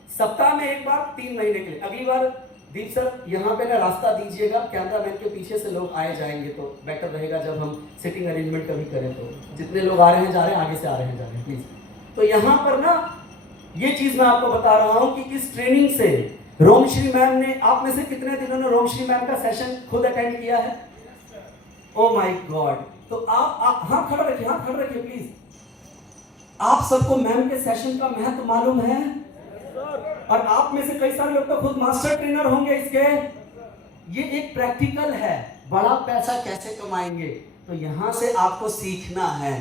सप्ताह में एक बार 3 महीने के लिए। अगली बार दीप सर यहाँ पे ना रास्ता दीजिएगा, कैमरामैन के पीछे से लोग आए जाएंगे तो बेटर रहेगा। जब हम सिटिंग अरेंजमेंट कभी करें तो जितने लोग आ रहे हैं जा रहे हैं, आगे से आ रहे हैं जा रहे हैं, प्लीज। तो यहाँ पर ना ये चीज मैं आपको बता रहा हूँ कि इस ट्रेनिंग से रोमश्री मैम ने, आप में से कितने दिनों ने रोमश्री मैम का सेशन खुद अटेंड किया है? Oh my God. तो आप हाथ खड़ा रखिए, हाथ खड़ा रखिए प्लीज। आप सबको मैम के सेशन का महत्व मालूम है? और आप में से कई सारे लोग तो खुद मास्टर ट्रेनर होंगे इसके। ये एक प्रैक्टिकल है, बड़ा पैसा कैसे कमाएंगे, तो यहां से आपको सीखना है।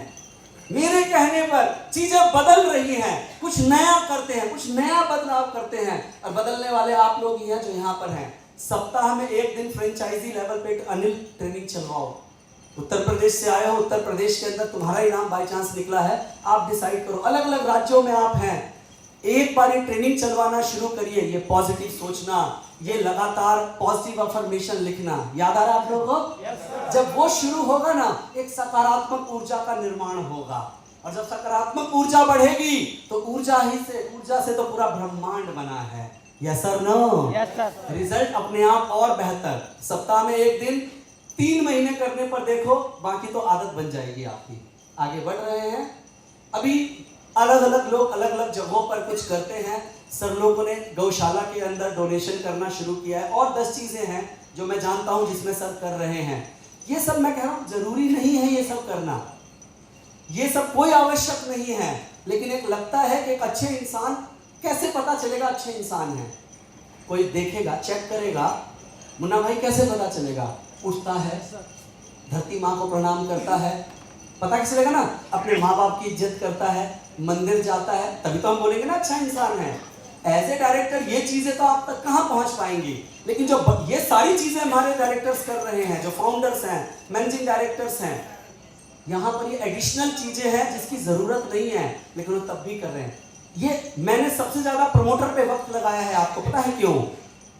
मेरे कहने पर चीजें बदल रही हैं, कुछ नया करते हैं, कुछ नया बदलाव करते हैं, और बदलने वाले आप लोग ही हैं जो यहाँ पर हैं। सप्ताह में एक दिन फ्रेंचाइजी लेवल पे एक अनिल ट्रेनिंग चलवाओ। उत्तर प्रदेश से आए हो, उत्तर प्रदेश के अंदर तुम्हारा ही नाम बाई चांस निकला है, आप डिसाइड करो। अलग अलग राज्यों में आप हैं, एक बार ये ट्रेनिंग चलवाना शुरू करिए। ये पॉजिटिव सोचना, ये लगातार पॉजिटिव अफर्मेशन लिखना, याद आ रहा है आप लोगों को? yes, जब वो शुरू होगा ना, एक सकारात्मक ऊर्जा का निर्माण होगा। और जब सकारात्मक ऊर्जा बढ़ेगी तो ऊर्जा से तो पूरा ब्रह्मांड बना है। Yes sir, no? रिजल्ट अपने आप और बेहतर। सप्ताह में एक दिन 3 महीने करने पर देखो, बाकी तो आदत बन जाएगी आपकी। आगे बढ़ रहे हैं। अभी अलग अलग लोग अलग अलग जगहों पर कुछ करते हैं। सर लोगों ने गौशाला के अंदर डोनेशन करना शुरू किया है, और 10 चीजें हैं जो मैं जानता हूं जिसमें सर कर रहे हैं। ये सब मैं कह रहा हूं जरूरी नहीं है ये सब करना, ये सब कोई आवश्यक नहीं है। लेकिन एक लगता है कि एक अच्छे इंसान, कैसे पता चलेगा अच्छे इंसान है? कोई देखेगा, चेक करेगा। मुन्ना भाई कैसे पता चलेगा? उठता है, धरती माँ को प्रणाम करता है, पता कैसे लगेगा ना? अपने माँ बाप की इज्जत करता है, मंदिर जाता है, तभी तो हम बोलेंगे ना अच्छा इंसान है। एज ए डायरेक्टर ये चीजें तो आप तक कहाँ पहुंच पाएंगी, लेकिन जो ये सारी चीजें हमारे डायरेक्टर्स कर रहे हैं, जो फाउंडर्स हैं, मैनेजिंग डायरेक्टर्स हैं, यहाँ पर ये एडिशनल चीजें हैं जिसकी जरूरत नहीं है, लेकिन वो तब भी कर रहे हैं। ये मैंने सबसे ज्यादा प्रमोटर पे वक्त लगाया है, आपको पता है क्यों?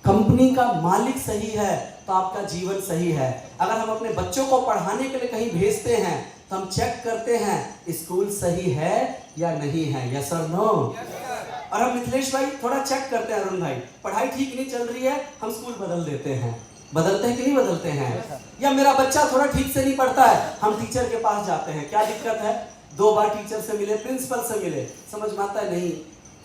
कंपनी का मालिक सही है तो आपका जीवन सही है। अगर हम अपने बच्चों को पढ़ाने के लिए कहीं भेजते हैं तो हम चेक करते हैं स्कूल सही है या नहीं है। यस और नो? और हम मिथिलेश भाई थोड़ा चेक करते हैं, अरुण भाई पढ़ाई ठीक नहीं चल रही है, हम स्कूल बदल देते हैं। बदलते हैं कि नहीं बदलते हैं? या मेरा बच्चा थोड़ा ठीक से नहीं पढ़ता है, हम टीचर के पास जाते हैं, क्या दिक्कत है? 2 बार टीचर से मिले, प्रिंसिपल से मिले, समझ में आता है नहीं?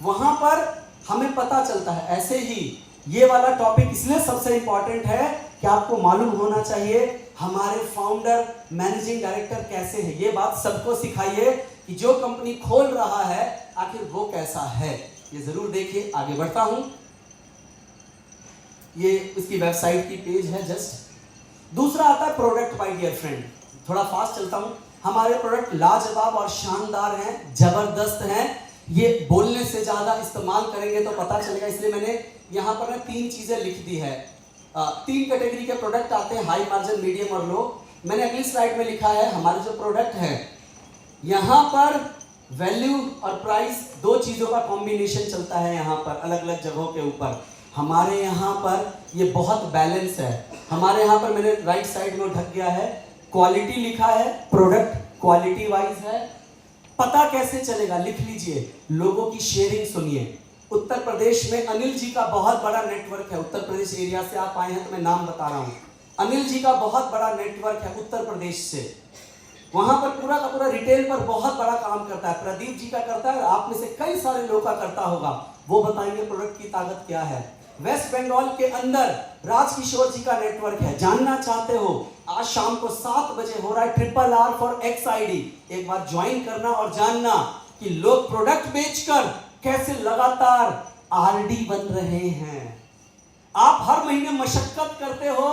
वहां पर हमें पता चलता है। ऐसे ही ये वाला टॉपिक इसलिए सबसे इंपॉर्टेंट है कि आपको मालूम होना चाहिए हमारे फाउंडर, मैनेजिंग डायरेक्टर कैसे है। ये बात सबको सिखाइए कि जो कंपनी खोल रहा है आखिर वो कैसा है, ये जरूर देखिए। आगे बढ़ता हूं, ये उसकी वेबसाइट की पेज है जस्ट। दूसरा आता है प्रोडक्ट माय डियर फ्रेंड, थोड़ा फास्ट चलता हूं। हमारे प्रोडक्ट लाजवाब और शानदार हैं, जबरदस्त हैं। ये बोलने से ज्यादा इस्तेमाल करेंगे तो पता चलेगा, इसलिए मैंने यहाँ पर 3 चीजें लिख दी है। 3 कैटेगरी के प्रोडक्ट आते हैं, हाई मार्जिन, मीडियम और लो। मैंने अगली स्लाइड में लिखा है हमारे जो प्रोडक्ट है, यहाँ पर वैल्यू और प्राइस, दो चीज़ों का कॉम्बिनेशन चलता है यहाँ पर अलग अलग जगहों के ऊपर। हमारे यहाँ पर ये बहुत बैलेंस है। हमारे यहाँ पर मैंने राइट साइड में ढक गया है, क्वालिटी लिखा है, प्रोडक्ट क्वालिटी वाइज है। पता कैसे चलेगा, लिख लीजिए, लोगों की शेयरिंग सुनिए। उत्तर प्रदेश में अनिल जी का बहुत बड़ा नेटवर्क है। उत्तर प्रदेश एरिया से आप आए हैं तो मैं नाम बता रहा हूँ। अनिल जी का बहुत बड़ा नेटवर्क है उत्तर प्रदेश से। वहां पर पूरा का पूरा रिटेल पर बहुत बड़ा काम करता है। प्रदीप जी का करता है, आप में से कई सारे लोग का करता होगा, वो बताएंगे प्रोडक्ट की ताकत क्या है। वेस्ट बंगाल के अंदर राजकिशोर जी का नेटवर्क है। जानना चाहते हो, आज शाम को 7 बजे हो रहा है RRR फॉर XID। एक बार ज्वाइन करना और जानना कि लोग प्रोडक्ट बेचकर कैसे लगातार RD बन रहे हैं। आप हर महीने मशक्कत करते हो,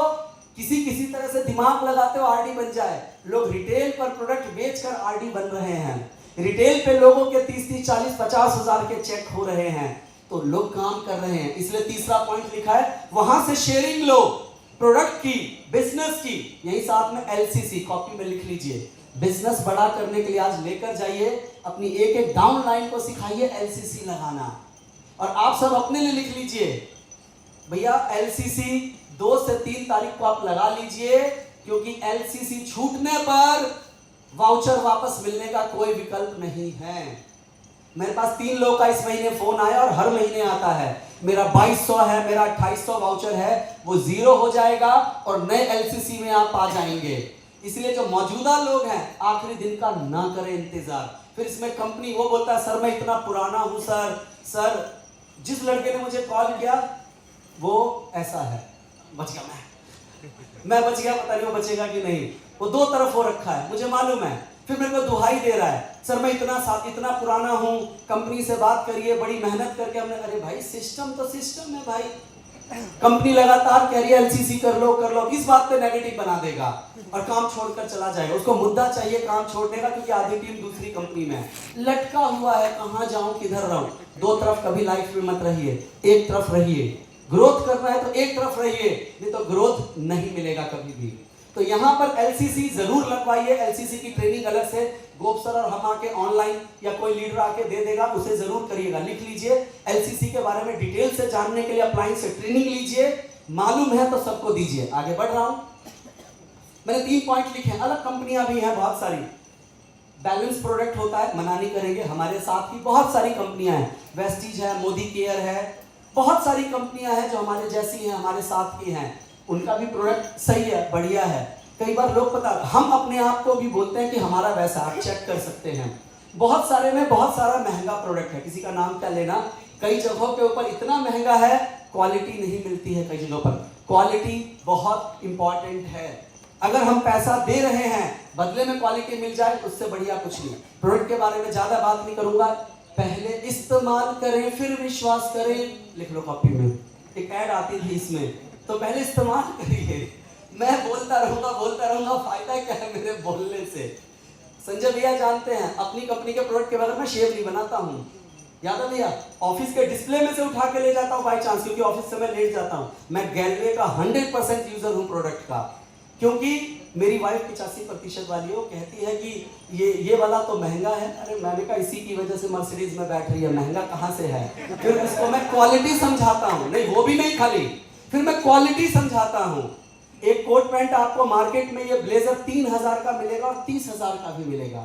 किसी तरह से दिमाग लगाते हो RD बन जाए। लोग रिटेल पर प्रोडक्ट बेचकर RD बन रहे हैं। रिटेल पे लोगों के 30-30, 40, 50 हजार के चेक हो रहे हैं, तो लोग काम कर रहे हैं। इसलिए तीसरा पॉइंट लिखा है, वहां से शेयरिंग लो प्रोडक्ट की, बिजनेस की। यही साथ में LCC कॉपी में लिख लीजिए। बिजनेस बड़ा करने के लिए आज लेकर जाइए, अपनी एक एक डाउन लाइन को सिखाइए LCC लगाना। और आप सब अपने लिए लिख लीजिए भैया, LCC 2 से 3 तारीख को आप लगा लीजिए, क्योंकि LCC छूटने पर वाउचर वापस मिलने का कोई विकल्प नहीं है। मेरे पास 3 लोग का इस महीने फोन आया और हर महीने आता है, मेरा 2200 है, मेरा 2800 वाउचर है, वो 0 हो जाएगा और नए LCC में आप आ जाएंगे। इसलिए जो मौजूदा लोग हैं, आखिरी दिन का ना करें इंतजार। फिर इसमें कंपनी वो बोलता है, सर मैं इतना पुराना हूं सर जिस लड़के ने मुझे कॉल किया वो ऐसा है। बच गया मैं बच गया, पता नहीं वो बचेगा कि नहीं। वो 2 तरफ हो रखा है, मुझे मालूम है। फिर मेरे को दुहाई दे रहा है, सर मैं इतना पुराना हूं, कंपनी से बात करिए, बड़ी मेहनत करके हमने। अरे भाई, सिस्टम तो सिस्टम है भाई। कंपनी लगातार कह रही है LCC कर लो, किस बात पे नेगेटिव बना देगा और काम छोड़कर चला जाएगा। उसको मुद्दा चाहिए काम छोड़ने का, क्योंकि आधी टीम दूसरी कंपनी में है। लटका हुआ है, कहां जाऊं किधर रहूं। 2 तरफ कभी लाइफ में मत रहिए, एक तरफ रहिए। ग्रोथ करना है तो एक तरफ रहिए, नहीं तो ग्रोथ नहीं मिलेगा कभी भी। तो यहाँ पर LCC जरूर लगवाइए। LCC की ट्रेनिंग अलग से गोप सर और हम आके ऑनलाइन या कोई लीडर आके दे देगा, उसे जरूर करिएगा। लिख लीजिए, LCC के बारे में डिटेल से जानने के लिए अप्लायंस से ट्रेनिंग लीजिए, मालूम है तो सबको दीजिए। आगे बढ़ रहा हूं, मैंने 3 पॉइंट लिखे हैं। अलग कंपनियां भी हैं बहुत सारी। बैलेंस प्रोडक्ट होता है, मना नहीं करेंगे, हमारे साथ ही बहुत सारी कंपनियां हैं। वेस्टीज है, मोदी केयर है, बहुत सारी कंपनियां हैं जो हमारे जैसी हैं, हमारे साथ की हैं। उनका भी प्रोडक्ट सही है, बढ़िया है। कई बार लोग हम अपने आप को भी बोलते हैं कि हमारा वैसा, आप चेक कर सकते हैं। बहुत सारे में बहुत सारा महंगा प्रोडक्ट है, किसी का नाम क्या लेना। कई जगहों के ऊपर इतना महंगा है, क्वालिटी नहीं मिलती है। कई जगहों पर क्वालिटी बहुत इंपॉर्टेंट है। अगर हम पैसा दे रहे हैं, बदले में क्वालिटी मिल जाए, उससे बढ़िया कुछ नहीं। प्रोडक्ट के बारे में ज्यादा बात नहीं करूंगा, पहले इस्तेमाल करें फिर विश्वास करें। लिख लो कॉपी में, एक ऐड आती थी इसमें, तो पहले इस्तेमाल करिए। मैं बोलता रहूंगा, फायदा क्या है मेरे बोलने से। संजय भैया जानते हैं, अपनी कंपनी के प्रोडक्ट के बारे में शेयर नहीं बनाता हूँ। याद है भैया, ऑफिस के डिस्प्ले में से उठा के ले जाता हूँ बाई चांस, क्योंकि ऑफिस से मैं लेट जाता हूँ। मैं गैलवे का 100% यूजर हूँ प्रोडक्ट का, क्योंकि मेरी वाइफ 85% वाली हो, कहती है कि ये वाला तो महंगा है। अरे मैंने कहा इसी की वजह से मर्सिडीज में बैठ रही है, महंगा कहाँ से है। फिर उसको मैं क्वालिटी समझाता हूँ, नहीं वो भी नहीं खाली, फिर मैं क्वालिटी समझाता हूँ। एक कोट पैंट आपको मार्केट में ये ब्लेजर 3000 का मिलेगा और 30,000 का भी मिलेगा।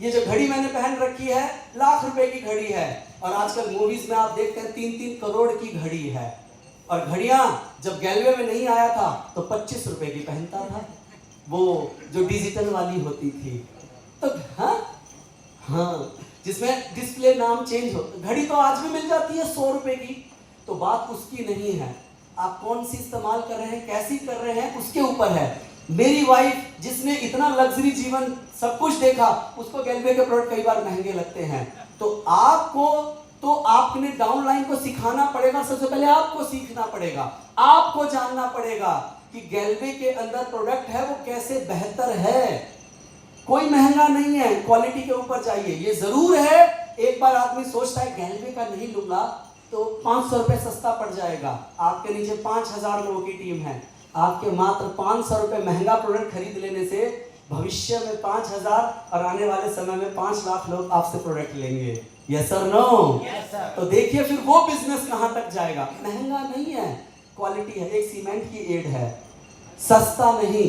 ये जो घड़ी मैंने पहन रखी है, लाख रुपए की घड़ी है, और आजकल मूवीज में आप देखते हैं 3-3 करोड़ की घड़ी है। और घड़ियां जब गैलवे में नहीं आया था तो 25 रुपए की पहनता था, वो जो डिजिटल वाली होती थी। तो हाँ, जिसमें डिस्प्ले नाम चेंज हो। घड़ी तो आज भी मिल जाती है 100 रुपए की। तो बात उसकी नहीं है, आप कौन सी इस्तेमाल कर रहे हैं, कैसी कर रहे हैं, उसके ऊपर है। मेरी वाइफ जिसने इतना लग्जरी जीवन सब कुछ देखा, उसको गैलवे के प्रोडक्ट कई बार महंगे लगते हैं। तो आपने डाउनलाइन को सिखाना पड़ेगा। सबसे पहले आपको सीखना पड़ेगा, आपको जानना पड़ेगा कि गैलवे के अंदर प्रोडक्ट है वो कैसे बेहतर है। कोई महंगा नहीं है, क्वालिटी के ऊपर जाइए। ये जरूर है, एक बार आदमी सोचता है गैलवे का नहीं लूंगा तो 500 रुपए सस्ता पड़ जाएगा। आपके नीचे 5000 लोगों की टीम है, आपके मात्र 500 रुपए महंगा प्रोडक्ट खरीद लेने से भविष्य में 5,000 और आने वाले समय में 5 लाख लोग आपसे प्रोडक्ट लेंगे। यस और नो? तो देखिए फिर वो बिजनेस कहां तक जाएगा। महंगा नहीं है, क्वालिटी है। एक सीमेंट की एड है, सस्ता नहीं,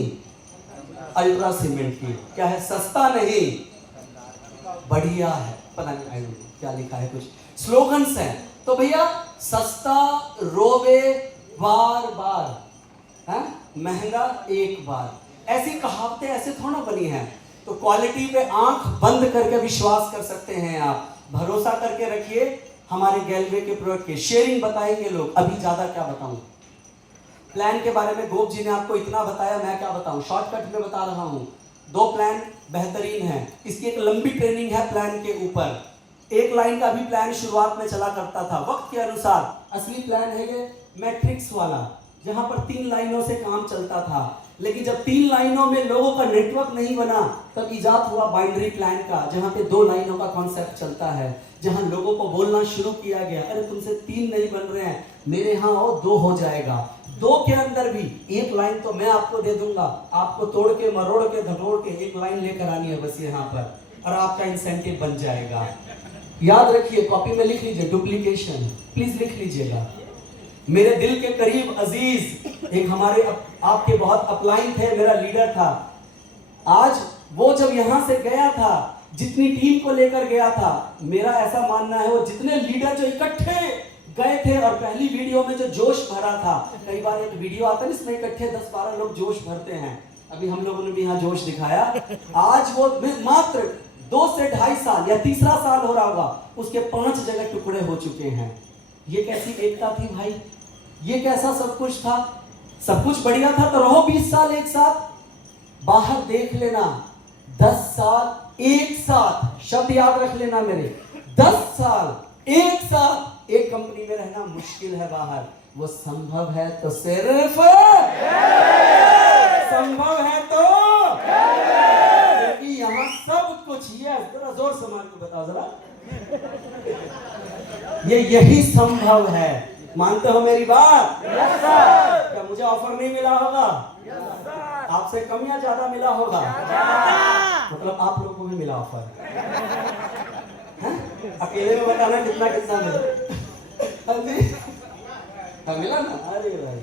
अल्ट्रा सीमेंट की। क्या है? सस्ता नहीं, बढ़िया है। पता नहीं क्या लिखा है, कुछ स्लोगन्स हैं। तो भैया सस्ता रोवे बार बार, है महंगा एक बार, ऐसी कहावतें ऐसे थोड़ा बनी हैं। तो क्वालिटी पे आंख बंद करके विश्वास कर सकते हैं आप, भरोसा करके रखिए हमारे गैलवे के प्रोडक्ट के। शेयरिंग बताएंगे लोग, अभी ज्यादा क्या बताऊं। प्लान के बारे में गोप जी ने आपको इतना बताया, मैं क्या बताऊं, शॉर्टकट में बता रहा हूं। 2 प्लान बेहतरीन है, इसकी एक लंबी ट्रेनिंग है प्लान के ऊपर। एक लाइन का भी प्लान शुरुआत में चला करता था वक्त के अनुसार। असली प्लान है ये मैट्रिक्स वाला, जहां पर 3 लाइनों से काम चलता था। लेकिन जब 3 लाइनों में लोगों का नेटवर्क नहीं बना, तब इजाद हुआ बाइनरी प्लान का, जहां पे 2 लाइनों का कॉन्सेप्ट चलता है। जहां लोगों को बोलना शुरू किया गया, अरे तुमसे 3 नहीं बन रहे हैं, मेरे यहाँ आओ 2 हो जाएगा। 2 के अंदर भी 1 लाइन तो मैं आपको दे दूंगा, आपको तोड़ के मरोड़ के धटोड़ के 1 लाइन लेकर आनी है बस यहाँ पर, और आपका इंसेंटिव बन जाएगा। याद रखिए, कॉपी में लिख लीजिए, डुप्लीकेशन प्लीज लिख लीजिएगा। मेरे दिल के करीब अजीज एक हमारे आपके बहुत अपलाइन थे, मेरा लीडर था। आज वो जब यहां से गया था, जितनी टीम को लेकर गया था, मेरा ऐसा मानना है वो जितने लीडर जो इकट्ठे गए थे और पहली वीडियो में जो जोश भरा था, कई बार एक वीडियो आता है इसमें इकट्ठे 10-12 लोग जोश भरते हैं, अभी हम लोगों ने भी यहाँ जोश दिखाया। आज वो मात्र 2 से 2.5 साल या तीसरा साल हो रहा होगा, उसके 5 जगह टुकड़े हो चुके हैं। ये कैसी एकता थी भाई, ये कैसा सब कुछ था। सब कुछ बढ़िया था तो रहो 20 साल एक साथ। बाहर देख लेना, 10 साल एक साथ, शब्द याद रख लेना मेरे, 10 साल एक साथ एक कंपनी में रहना मुश्किल है बाहर। वो संभव है तो सिर्फ संभव है तो, क्योंकि यहाँ सब कुछ ये, जरा जोर से मार के बताओ जरा, यही संभव है। मानते हो मेरी बात? yes, क्या मुझे ऑफर नहीं मिला होगा? yes, आपसे कम या ज्यादा मिला होगा? मतलब आप लोगों को भी मिला ऑफर? अकेले में बताना कितना कितना मिला? मिला ना? अरे भाई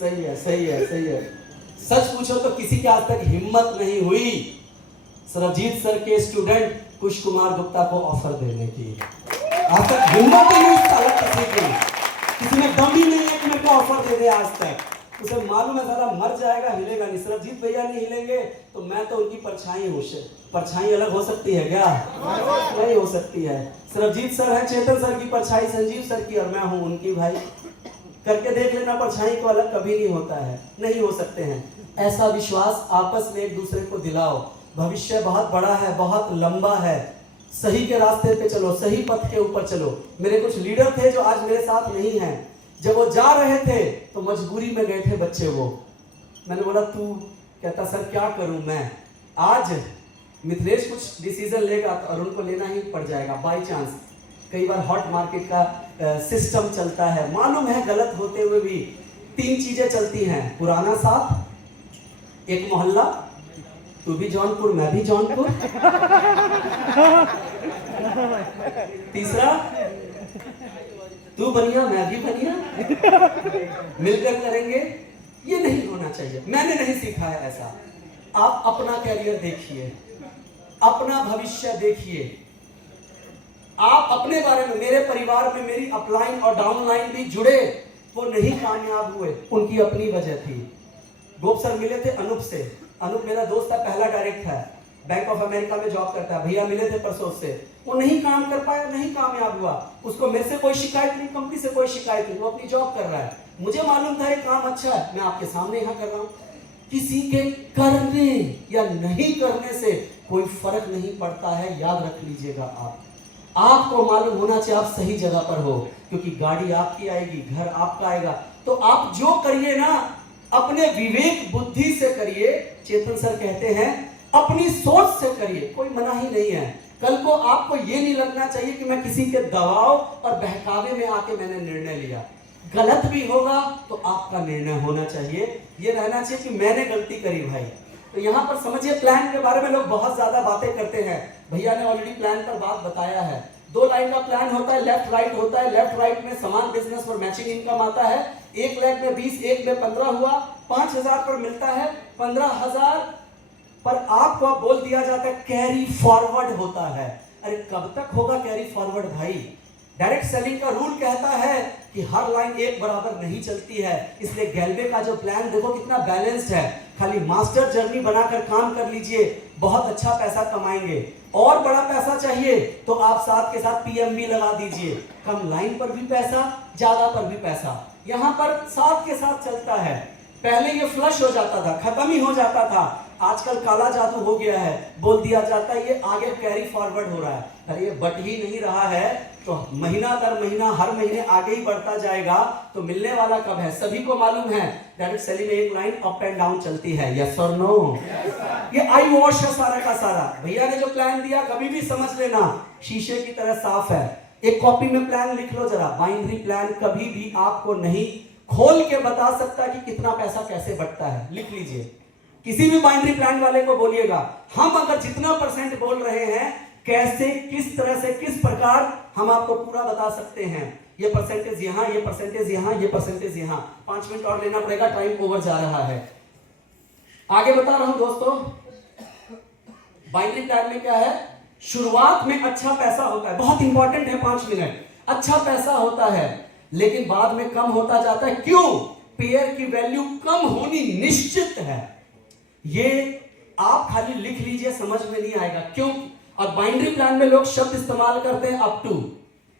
सही है, सही है, सही है। सच पूछो तो किसी की आज तक हिम्मत नहीं हुई सरजीत सर के स्टूडेंट कुश कुमार गुप्ता को ऑफर देने की। आज तक हिम्मत ही नहीं किसी की, किसी में दम ही नहीं है कि मेरे को ऑफर दे दे आज तक। उसे मालूम है साला मर जाएगा, हिलेगा नहीं। सरजीत भैया नहीं हिलेंगे तो मैं तो उनकी परछाई हूँ। परछाई अलग हो सकती है क्या? नहीं हो सकती है। सरजीत सर है चेतन सर की परछाई, संजीव सर की, और मैं हूँ उनकी भाई। करके देख लेना, परछाई को अलग कभी नहीं होता है, नहीं हो सकते हैं। ऐसा विश्वास आपस में एक दूसरे को दिलाओ। भविष्य बहुत बड़ा है, बहुत लंबा है। सही के रास्ते पे चलो, सही पथ के ऊपर चलो। मेरे कुछ लीडर थे जो आज मेरे साथ नहीं हैं। जब वो जा रहे थे तो मजबूरी में गए थे बच्चे वो। मैंने बोला तू, कहता सर क्या करूं मैं। आज मिथिलेश कुछ डिसीजन लेगा तो अरुण को लेना ही पड़ जाएगा बाय चांस। कई बार हॉट मार्केट का सिस्टम चलता है, मालूम है गलत होते हुए भी 3 चीजें चलती हैं। पुराना साथ, एक मोहल्ला, तू भी जौनपुर मैं भी जौनपुर, तीसरा तू बनिया मैं भी बनिया, मिलकर करेंगे। ये नहीं होना चाहिए, मैंने नहीं सीखा है ऐसा। आप अपना कैरियर देखिए, अपना भविष्य देखिए। आप अपने बारे में, मेरे परिवार में मेरी अपलाइन और डाउनलाइन भी जुड़े, वो नहीं कामयाब हुए, उनकी अपनी वजह थी। गोप सर मिले थे अनूप से, अनूप मेरा दोस्त था, पहला डायरेक्ट है, बैंक ऑफ अमेरिका में जॉब करता है। भैया मिले थे परसों से, वो नहीं काम कर पाया, नहीं कामयाब हुआ। उसको मेरे से कोई शिकायत नहीं, कंपनी से कोई शिकायत नहीं, वो अपनी जॉब कर रहा है। मुझे मालूम था ये काम अच्छा है, मैं आपके सामने यहाँ कर रहा हूँ। किसी के करने या नहीं करने से कोई फर्क नहीं पड़ता है, याद रख लीजिएगा। आपको मालूम होना चाहिए आप सही जगह पर हो, क्योंकि गाड़ी आपकी आएगी, घर आपका आएगा। तो आप जो करिए ना, अपने विवेक बुद्धि से करिए। चेतन सर कहते हैं अपनी सोच से करिए, कोई मना ही नहीं है। कल को आपको ये नहीं लगना चाहिए कि मैं किसी के दबाव और बहकावे में आके मैंने निर्णय लिया। गलत भी होगा तो आपका निर्णय होना चाहिए, ये रहना चाहिए कि मैंने गलती करी भाई, तो यहाँ पर समझिए प्लान के बारे में लोग बहुत ज्यादा बातें करते हैं। भैया ने ऑलरेडी प्लान पर बात बताया है। 2 लाइन का प्लान होता है, लेफ्ट राइट होता है। लेफ्ट राइट में समान बिजनेस और मैचिंग इनकम आता है। 1 लाख में 20, 1 में 15 हुआ, 5,000 पर मिलता है। 15,000 पर आपको अब बोल दिया जाता है कैरी फॉरवर्ड होता है। अरे कब तक होगा कैरी फॉरवर्ड भाई? डायरेक्ट सेलिंग का रूल कहता है कि हर लाइन एक बराबर नहीं चलती है। इसलिए गैल्वे का जो प्लान देखो कितना बैलेंस्ड है। खाली मास्टर जर्नी बनाकर काम कर लीजिए, बहुत अच्छा पैसा कमाएंगे। और बड़ा पैसा चाहिए तो आप साथ के साथ पीएमबी लगा दीजिए, कम लाइन पर भी पैसा, ज्यादा पर भी पैसा। यहां पर साथ के साथ चलता है। पहले ये फ्लश हो जाता था, खत्म ही हो जाता था। आजकल काला जादू हो गया है, बोल दिया जाता है ये आगे कैरी फॉरवर्ड हो रहा है। अरे ये बट ही नहीं रहा है तो महीना दर महीना हर महीने आगे ही बढ़ता जाएगा, तो मिलने वाला कब है? सभी को मालूम है डायरेक्ट सेलिंग में एक लाइन अप एंड डाउन चलती है। यस और नो? ये आई वॉश है सारा का सारा। भैया ने जो प्लान दिया कभी भी समझ लेना शीशे की तरह साफ है। एक कॉपी में प्लान लिख लो जरा। बाइनरी प्लान कभी भी आपको नहीं खोल के बता सकता कि कितना पैसा कैसे बढ़ता है। लिख लीजिए, किसी भी बाइनरी प्लान वाले को बोलिएगा हम अगर जितना परसेंट बोल रहे हैं कैसे, किस तरह से, किस प्रकार हम आपको पूरा बता सकते हैं। ये परसेंटेज यहां, ये परसेंटेज यहां, ये परसेंटेज यहां। 5 मिनट और लेना पड़ेगा, टाइम ओवर जा रहा है। आगे बता रहा हूं दोस्तों, बाइनरी प्लान में क्या है? शुरुआत में अच्छा पैसा होता है, बहुत इंपॉर्टेंट है 5 मिनट। अच्छा पैसा होता है लेकिन बाद में कम होता जाता है। क्यों? पेयर की वैल्यू कम होनी निश्चित है। ये आप खाली लिख लीजिए, समझ में नहीं आएगा क्यों। और बाइनरी प्लान में लोग शब्द इस्तेमाल करते हैं अप टू,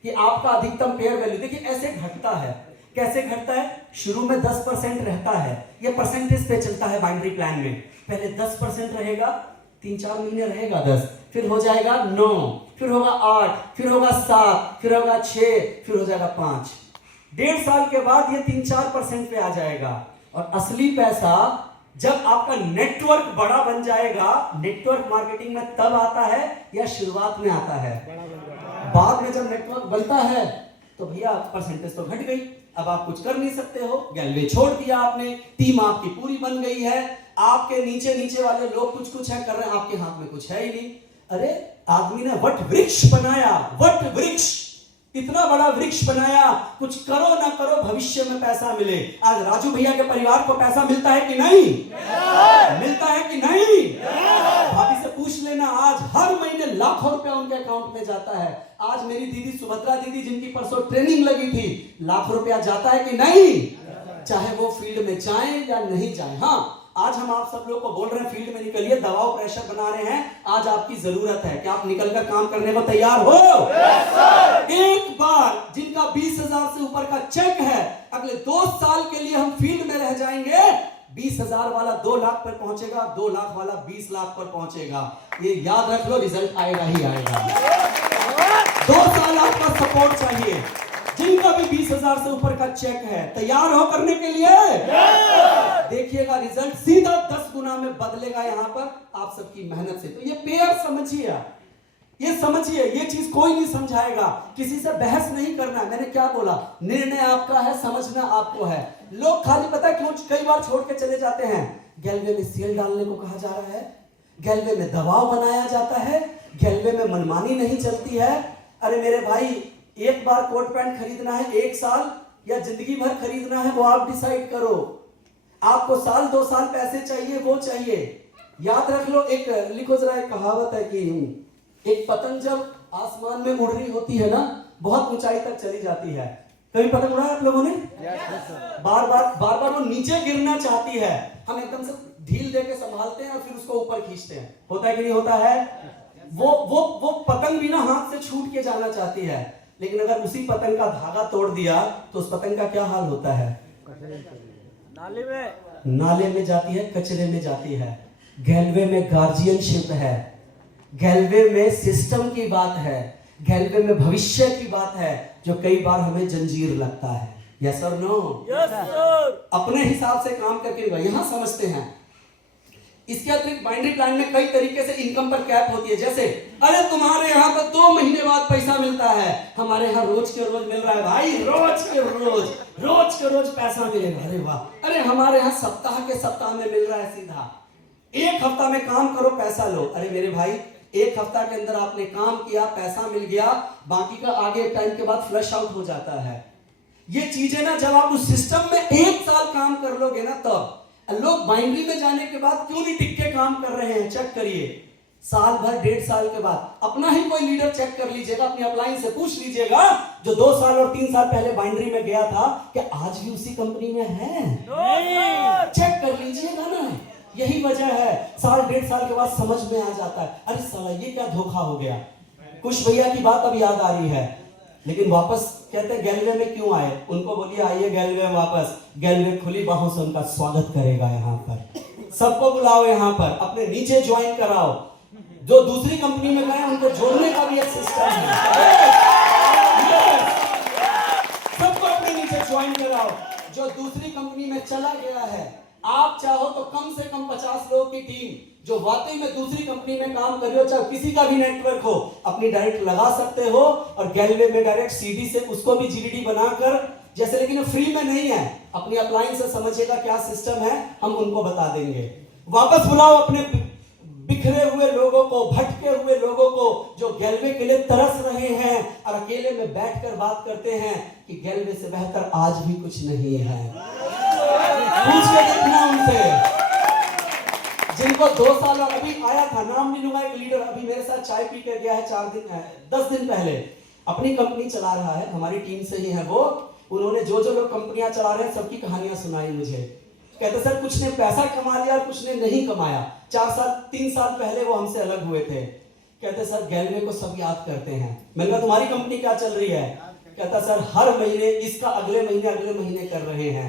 कि आपका अधिकतम पेयर वैल्यू। देखिए ऐसे घटता है। कैसे घटता है? शुरू में 10% रहता है, ये परसेंटेज पे चलता है बाइनरी प्लान में। पहले 10% रहेगा, 3-4 महीने रहेगा 10, फिर हो जाएगा 9, फिर होगा 8, फिर होगा 7, फिर होगा 6, फिर हो जाएगा 5। 1.5 साल के बाद ये 3-4% पे आ जाएगा। और असली पैसा जब आपका नेटवर्क बड़ा बन जाएगा। नेटवर्क मार्केटिंग में तब आता है या शुरुआत में आता है? बाद में जब नेटवर्क बनता है तो भैया परसेंटेज तो घट गई, अब आप कुछ कर नहीं सकते हो। गैल्वे छोड़ दिया आपने, टीम आपकी पूरी बन गई है, आपके नीचे नीचे वाले लोग कुछ कुछ है कर रहे हैं, आपके हाथ में कुछ है ही नहीं। अरे आदमी ने वट वृक्ष बनाया, वट वृक्ष, इतना बड़ा वृक्ष बनाया, कुछ करो ना करो भविष्य में पैसा मिले। आज राजू भैया के परिवार को पैसा मिलता है कि नहीं? मिलता है कि नहीं? भाभी से पूछ लेना, आज हर महीने लाखों रुपया उनके अकाउंट में जाता है। आज मेरी दीदी सुभद्रा दीदी जिनकी परसों ट्रेनिंग लगी थी, लाखों रुपया जाता है कि नहीं? चाहे वो फील्ड में जाए या नहीं जाए। हाँ, आज हम आप सब लोग को बोल रहे हैं फील्ड में निकलिए, दबाव प्रेशर बना रहे हैं। आज आपकी जरूरत है कि आप निकलकर काम करने को तैयार हो। एक बार जिनका 20,000 से ऊपर का चेक है, अगले 2 साल के लिए हम फील्ड में रह जाएंगे। 20,000 वाला 2 लाख पर पहुंचेगा, 2 लाख वाला 20 लाख पर पहुंचेगा। ये याद रख लो, रिजल्ट आएगा ही आएगा। 2 साल आपका सपोर्ट चाहिए। जिनका भी 20,000 से ऊपर का चेक है, तैयार हो करने के लिए? देखिएगा रिजल्ट सीधा 10 गुना में बदलेगा यहां पर आप सबकी मेहनत से। तो ये पेयर समझिए, ये समझिए, ये चीज कोई नहीं समझाएगा, किसी से बहस नहीं करना। मैंने क्या बोला? निर्णय आपका है, समझना आपको है। लोग खाली पता है क्यों कई बार छोड़ के चले जाते हैं? गैल्वे में सेल डालने को कहा जा रहा है, गैल्वे में दबाव बनाया जाता है, गैल्वे में मनमानी नहीं चलती है। अरे मेरे भाई, एक बार कोट पैंट खरीदना है 1 साल या जिंदगी भर खरीदना है, वो आप डिसाइड करो। आपको साल 2 साल पैसे चाहिए, वो चाहिए। याद रख लो, एक लिखो जरा, एक कहावत है कि एक पतंग जब आसमान में उड़ रही होती है ना, बहुत ऊंचाई तक चली जाती है। कभी पतंग उड़ाया आप लोगों ने? बार बार वो नीचे गिरना चाहती है, हम एकदम से ढील देके संभालते हैं और फिर उसको ऊपर खींचते हैं। होता है कि नहीं होता है? वो पतंग भी ना हाथ से छूट के जाना चाहती है, लेकिन अगर उसी पतंग का धागा तोड़ दिया तो उस पतंग का क्या हाल होता है? नाले में जाती है, कचरे में जाती है। गैल्वे में गार्जियनशिप है, गैल्वे में सिस्टम की बात है, गैल्वे में भविष्य की बात है, जो कई बार हमें जंजीर लगता है। यस और नो? Yes sir. अपने हिसाब से काम करके यहां समझते हैं। इसके अतिरिक्त बाइनरी प्लान में कई तरीके से इनकम पर कैप होती है। जैसे अरे तुम्हारे यहाँ तो 2 महीने बाद पैसा मिलता है, हमारे यहाँ रोज के रोज मिल रहा है भाई, रोज के रोज पैसा मिलेगा। अरे वाह! अरे हमारे यहाँ सप्ताह के सप्ताह में मिल रहा है सीधा। एक हफ्ता में काम करो, पैसा लो। अरे मेरे भाई, एक हफ्ता के अंदर आपने काम किया, पैसा मिल गया, बाकी का आगे टाइम के बाद फ्लश आउट हो जाता है। ये चीजें ना जब आप उस सिस्टम में 1 साल काम कर लोगे ना, तब लोग बाइनरी में जाने के बाद क्यों नहीं टिक के काम कर रहे हैं, चेक करिए। साल भर, 1.5 साल के बाद अपना ही कोई लीडर चेक कर लीजिएगा, अपनी अपलाइन से पूछ लीजिएगा, जो 2 साल और 3 साल पहले बाइनरी में गया था, कि आज भी उसी कंपनी में है? चेक कर लीजिएगा ना। यही वजह है, साल 1.5 साल के बाद समझ में आ जाता है, अरे साला ये क्या धोखा हो गया। कुछ भैया की बात अब याद आ रही है, लेकिन वापस कहते हैं गैलवे में क्यों आए? उनको बोलिए आइए गैलवे वापस। गैलवे खुली बाहों से उनका स्वागत करेगा। यहाँ पर सबको बुलाओ, यहाँ पर अपने नीचे ज्वाइन कराओ। जो दूसरी कंपनी में गए उनको जोड़ने का भी एक सिस्टम है। सबको अपने नीचे ज्वाइन कराओ। जो दूसरी कंपनी में चला गया है, आप चाहो तो कम से कम 50 लोगों की टीम जो वाकई में दूसरी कंपनी में काम कर रहे हो, चाहे किसी का भी नेटवर्क हो, अपनी डायरेक्ट लगा सकते हो और गैलवे में डायरेक्ट सीडी से उसको भी जीडीडी बनाकर जैसे, लेकिन फ्री में नहीं है, अपनी अपलाइन से समझिएगा क्या सिस्टम है, हम उनको बता देंगे। वापस बुलाओ अपने बिखरे हुए लोगों को, भटके हुए लोगों को, जो गैलवे के लिए तरस रहे हैं और अकेले में बैठकर बात करते हैं कि गैलवे से बेहतर आज भी कुछ नहीं है। पूछ के देखना उनसे, जिनको 2 साल और अभी आया था, नाम नहीं लूंगा, एक लीडर अभी मेरे साथ चाय पी कर गया है 10 दिन पहले, अपनी कंपनी चला रहा है, हमारी टीम से ही है वो। उन्होंने जो लोग कंपनियां चला रहे हैं सबकी कहानियां सुनाई मुझे। कहते सर कुछ ने पैसा कमा लिया और कुछ ने नहीं कमाया। 3 साल पहले वो हमसे अलग हुए थे। कहते सर गैलवे को सब याद करते हैं। मैंने कहा तुम्हारी कंपनी क्या चल रही है? कहता सर हर महीने इसका अगले महीने कर रहे हैं।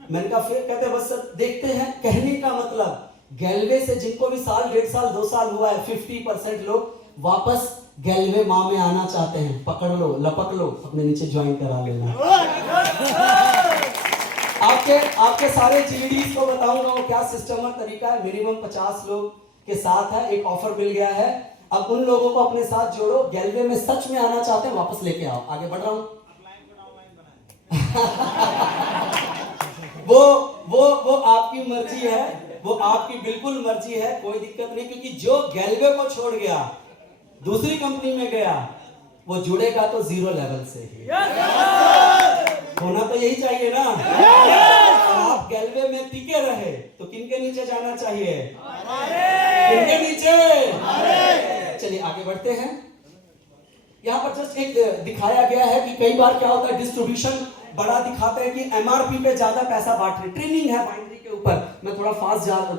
मैंने कहा फिर? कहते बस सर देखते हैं। कहने का मतलब गैलवे से जिनको भी साल, 1.5 साल, 2 साल हुआ है, 50% लोग वापस गैलवे माँ में आना चाहते हैं। पकड़ लो, लपक लो, अपने नीचे ज्वाइन करा लेना। आपके सारे जीडीज को बताऊंगा वो क्या सिस्टम और तरीका है। मिनिमम 50 लोग के साथ है, एक ऑफर मिल गया है। अब उन लोगों को अपने साथ जोड़ो, गैलवे में सच में आना चाहते हैं वापस लेके आओ। आगे बढ़ रहा हूं। वो आपकी मर्जी है, वो आपकी बिल्कुल मर्जी है, कोई दिक्कत नहीं। क्योंकि जो गैलवे को छोड़ गया, दूसरी कंपनी में गया, वो जुड़ेगा तो 0 लेवल से ही। होना तो यही चाहिए ना। आप गैलवे में टिके रहे तो किनके नीचे जाना चाहिए? किनके नीचे? चलिए आगे बढ़ते हैं। यहाँ पर जस्ट एक दिखाया गया है कि कई बार क्या होता है, डिस्ट्रीब्यूशन बड़ा दिखाते हैं कि एमआरपी पे ज्यादा पैसा बांट रहे। ट्रेनिंग है बाइनरी के ऊपर, मैं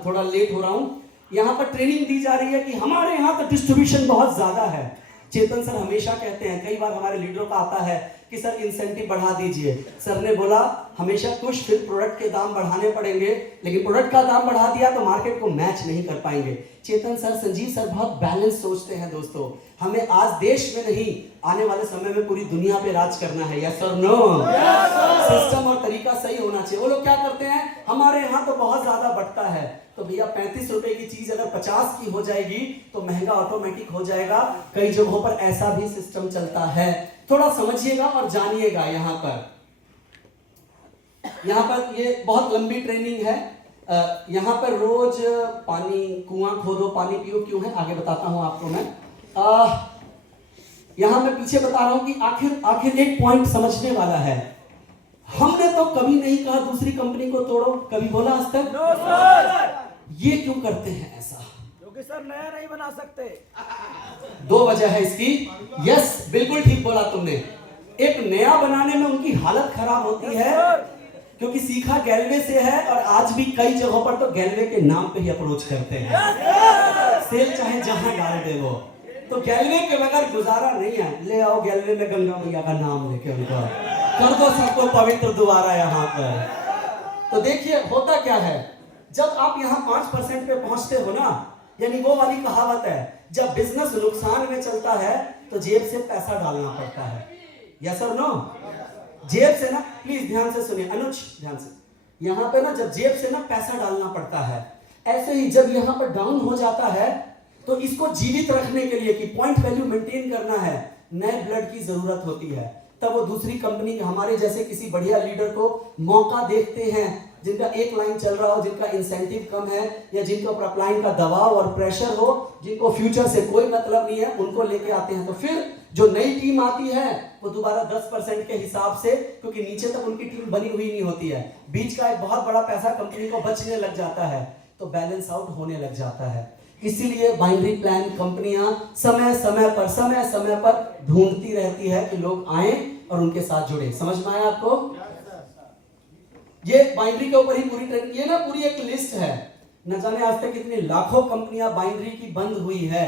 थोड़ा लेट हो रहा हूँ। यहाँ पर ट्रेनिंग दी जा रही है कि हमारे यहाँ तो डिस्ट्रीब्यूशन बहुत ज्यादा है। चेतन सर हमेशा कहते हैं, कई बार हमारे लीडरों का आता है कि सर इंसेंटिव बढ़ा दीजिए। सर ने बोला हमेशा कुछ, फिर प्रोडक्ट के दाम बढ़ाने पड़ेंगे, लेकिन प्रोडक्ट का दाम बढ़ा दिया तो मार्केट को मैच नहीं कर पाएंगे। चेतन सर, संजीव सर बहुत बैलेंस सोचते हैं दोस्तों। हमें आज देश में नहीं, आने वाले समय में पूरी दुनिया पे राज करना है। यस और नो? सिस्टम और तरीका सही होना चाहिए। वो लोग क्या करते हैं, हमारे यहाँ तो बहुत ज्यादा बढ़ता है, तो भैया 35 रुपए की चीज अगर 50 की हो जाएगी तो महंगा ऑटोमेटिक हो जाएगा। कई जगहों पर ऐसा भी सिस्टम चलता है। थोड़ा समझिएगा और जानिएगा। यहाँ पर ये बहुत लंबी ट्रेनिंग है। यहाँ पर रोज पानी, कुआं खोदो पानी पियो, क्यों है आगे बताता हूं आपको मैं। यहाँ मैं पीछे बता रहा हूं कि आखिर एक पॉइंट समझने वाला है। हमने तो कभी नहीं कहा दूसरी कंपनी को तोड़ो, कभी बोला आज तक? No sir. ये क्यों करते हैं ऐसा? क्योंकि सर नया नहीं बना सकते। 2 वजह है इसकी। यस, बिल्कुल ठीक बोला तुमने। एक नया बनाने में उनकी हालत खराब होती है, क्योंकि सीखा गैलवे से है और आज भी कई जगहों पर तो गैलवे के नाम पे ही अप्रोच करते हैं। सेल चाहे जहां डाल दे वो, तो गैलवे के बगैर गुजारा नहीं है। ले आओ गैलवे में गंगा मैया का नाम लेके उनको कर दो सबको पवित्र दोबारा यहाँ पर। तो देखिए होता क्या है, जब आप यहाँ 5% पे पहुंचते हो ना, यानी वो वाली कहावत है, जब बिजनेस नुकसान में चलता है तो जेब से पैसा डालना पड़ता है। यस और नो? जेब से ना, प्लीज ध्यान से सुनिए, अनुज ध्यान से। यहाँ पे ना जब जेब से ना पैसा डालना पड़ता है, ऐसे ही जब यहाँ पर डाउन हो जाता है तो इसको जीवित रखने के लिए कि पॉइंट वैल्यू मेंटेन करना है, नए ब्लड की जरूरत होती है। तब वो दूसरी कंपनी, हमारे जैसे किसी बढ़िया लीडर को मौका देखते हैं जिनका एक लाइन चल रहा हो, जिनका इंसेंटिव कम है, या जिनके ऊपर अपलाइन का दबाव और प्रेशर हो, जिनको फ्यूचर से कोई मतलब नहीं है, उनको लेके आते हैं। तो फिर जो नई टीम आती है वो दोबारा 10% के हिसाब से, क्योंकि नीचे तक उनकी टीम बनी हुई नहीं होती है, बीच का एक बहुत बड़ा पैसा कंपनी को बचने लग जाता है, तो बैलेंस आउट होने लग जाता है। इसीलिए बाइनरी प्लान कंपनियां समय समय पर ढूंढती रहती है कि लोग आए और उनके साथ जुड़े। समझ में आया आपको? ये बाइनरी के ऊपर ही पूरी ट्रेनिंग, ये ना पूरी एक लिस्ट है, न जाने आज तक कितनी लाखों कंपनियां बाइनरी की बंद हुई है।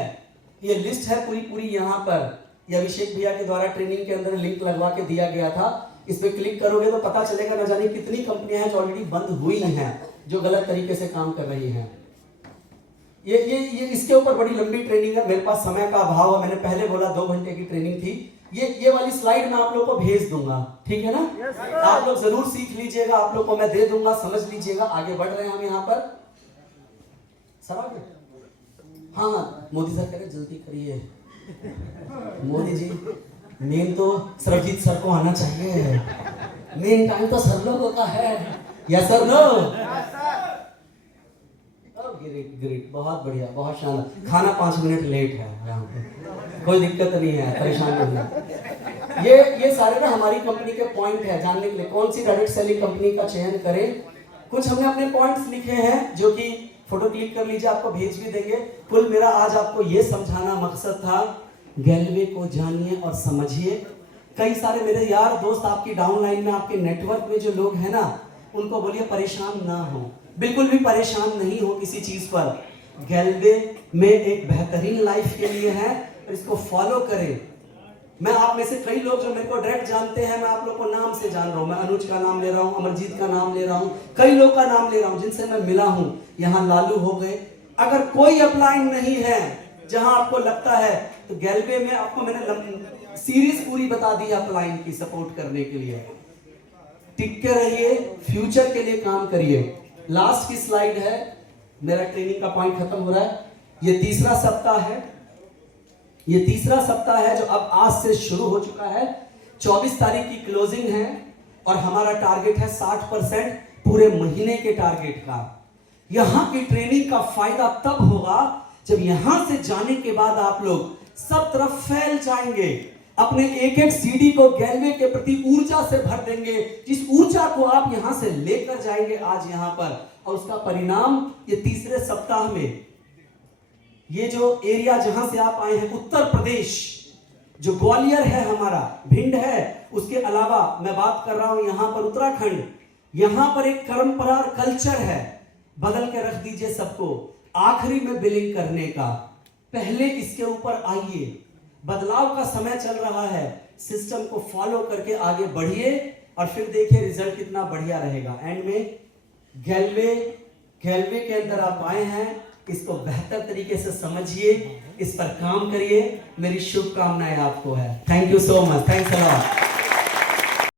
ये लिस्ट है पूरी यहाँ पर, ये अभिषेक भैया के द्वारा ट्रेनिंग के अंदर लिंक लगवा के दिया गया था। इस पे क्लिक करोगे तो पता चलेगा न जाने कितनी कंपनियां हैं जो ऑलरेडी बंद हुई हैं, जो गलत तरीके से काम कर रही हैं। ये इसके ऊपर बड़ी लंबी ट्रेनिंग है, मेरे पास समय का अभाव है, मैंने पहले बोला 2 घंटे की ट्रेनिंग थी। ये वाली स्लाइड मैं आप लोग को भेज दूंगा, ठीक है ना? आप लोग जरूर सीख लीजिएगा, आप लोग को मैं दे दूंगा, समझ लीजिएगा। आगे बढ़ रहे हैं हम यहाँ पर। सर आगे, हाँ मोदी सर कह रहे जल्दी करिए। मोदी जी, मेन तो सरजीत सर को आना चाहिए, मेन टाइम तो सर लोगों का है। Yes sir, no? ग्रेट, बहुत बढ़िया, बहुत शानदार। खाना 5 मिनट लेट है यहाँ पे, कोई दिक्कत नहीं है, परेशान नहीं। ये सारे ना हमारी कंपनी के पॉइंट है जानने के लिए, कौन सी डायरेक्ट सेलिंग कंपनी का चयन करें। कुछ हमने अपने पॉइंट्स लिखे हैं जो कि फोटो क्लिक कर लीजिए, आपको भेज भी देंगे। कुल मेरा आज आपको ये समझाना मकसद था, गैलवे को जानिए और समझिए। कई सारे मेरे यार दोस्त आपकी डाउनलाइन में, आपके नेटवर्क में जो लोग हैं ना, उनको बोलिए परेशान ना हो, बिल्कुल भी परेशान नहीं हो किसी चीज पर। गैलवे में एक बेहतरीन लाइफ के लिए है, इसको फॉलो करें। मैं आप में से कई लोग जो मेरे को डायरेक्ट जानते हैं, मैं आप लोग को नाम से जान रहा हूं। मैं अनुज का नाम ले रहा हूं, अमरजीत का नाम ले रहा हूं, कई लोग का नाम ले रहा हूं जिनसे मैं मिला हूं। यहाँ लालू हो गए। अगर कोई अपलाइन नहीं है जहां आपको लगता है, तो गैलवे में आपको मैंने सीरीज पूरी बता दी अपलाइन की सपोर्ट करने के लिए। टिक के रहिए, फ्यूचर के लिए काम करिए। लास्ट की स्लाइड है, मेरा ट्रेनिंग का पॉइंट खत्म हो रहा है। ये तीसरा सप्ताह है जो अब आज से शुरू हो चुका है। 24 तारीख की क्लोजिंग है और हमारा टारगेट है 60% पूरे महीने के टारगेट का। यहां की ट्रेनिंग का फायदा तब होगा जब यहां से जाने के बाद आप लोग सब तरफ फैल जाएंगे, अपने एक सीडी को गैलवे के प्रति ऊर्जा से भर देंगे, जिस ऊर्जा को आप यहां से लेकर जाएंगे आज यहां पर, और उसका परिणाम ये तीसरे सप्ताह में, ये जो एरिया जहां से आप आए हैं, उत्तर प्रदेश, जो ग्वालियर है हमारा, भिंड है, उसके अलावा मैं बात कर रहा हूं यहां पर उत्तराखंड, यहां पर एक परंपरा और कल्चर है। बदल के रख दीजिए सबको, आखिरी में बिलिंग करने का, पहले इसके ऊपर आइए। बदलाव का समय चल रहा है, सिस्टम को फॉलो करके आगे बढ़िए और फिर देखिए रिजल्ट कितना बढ़िया रहेगा। एंड में गैलवे के अंदर आप आए हैं, इसको बेहतर तरीके से समझिए, इस पर काम करिए। मेरी शुभकामनाएं आपको है। Thank you so much, thanks a lot.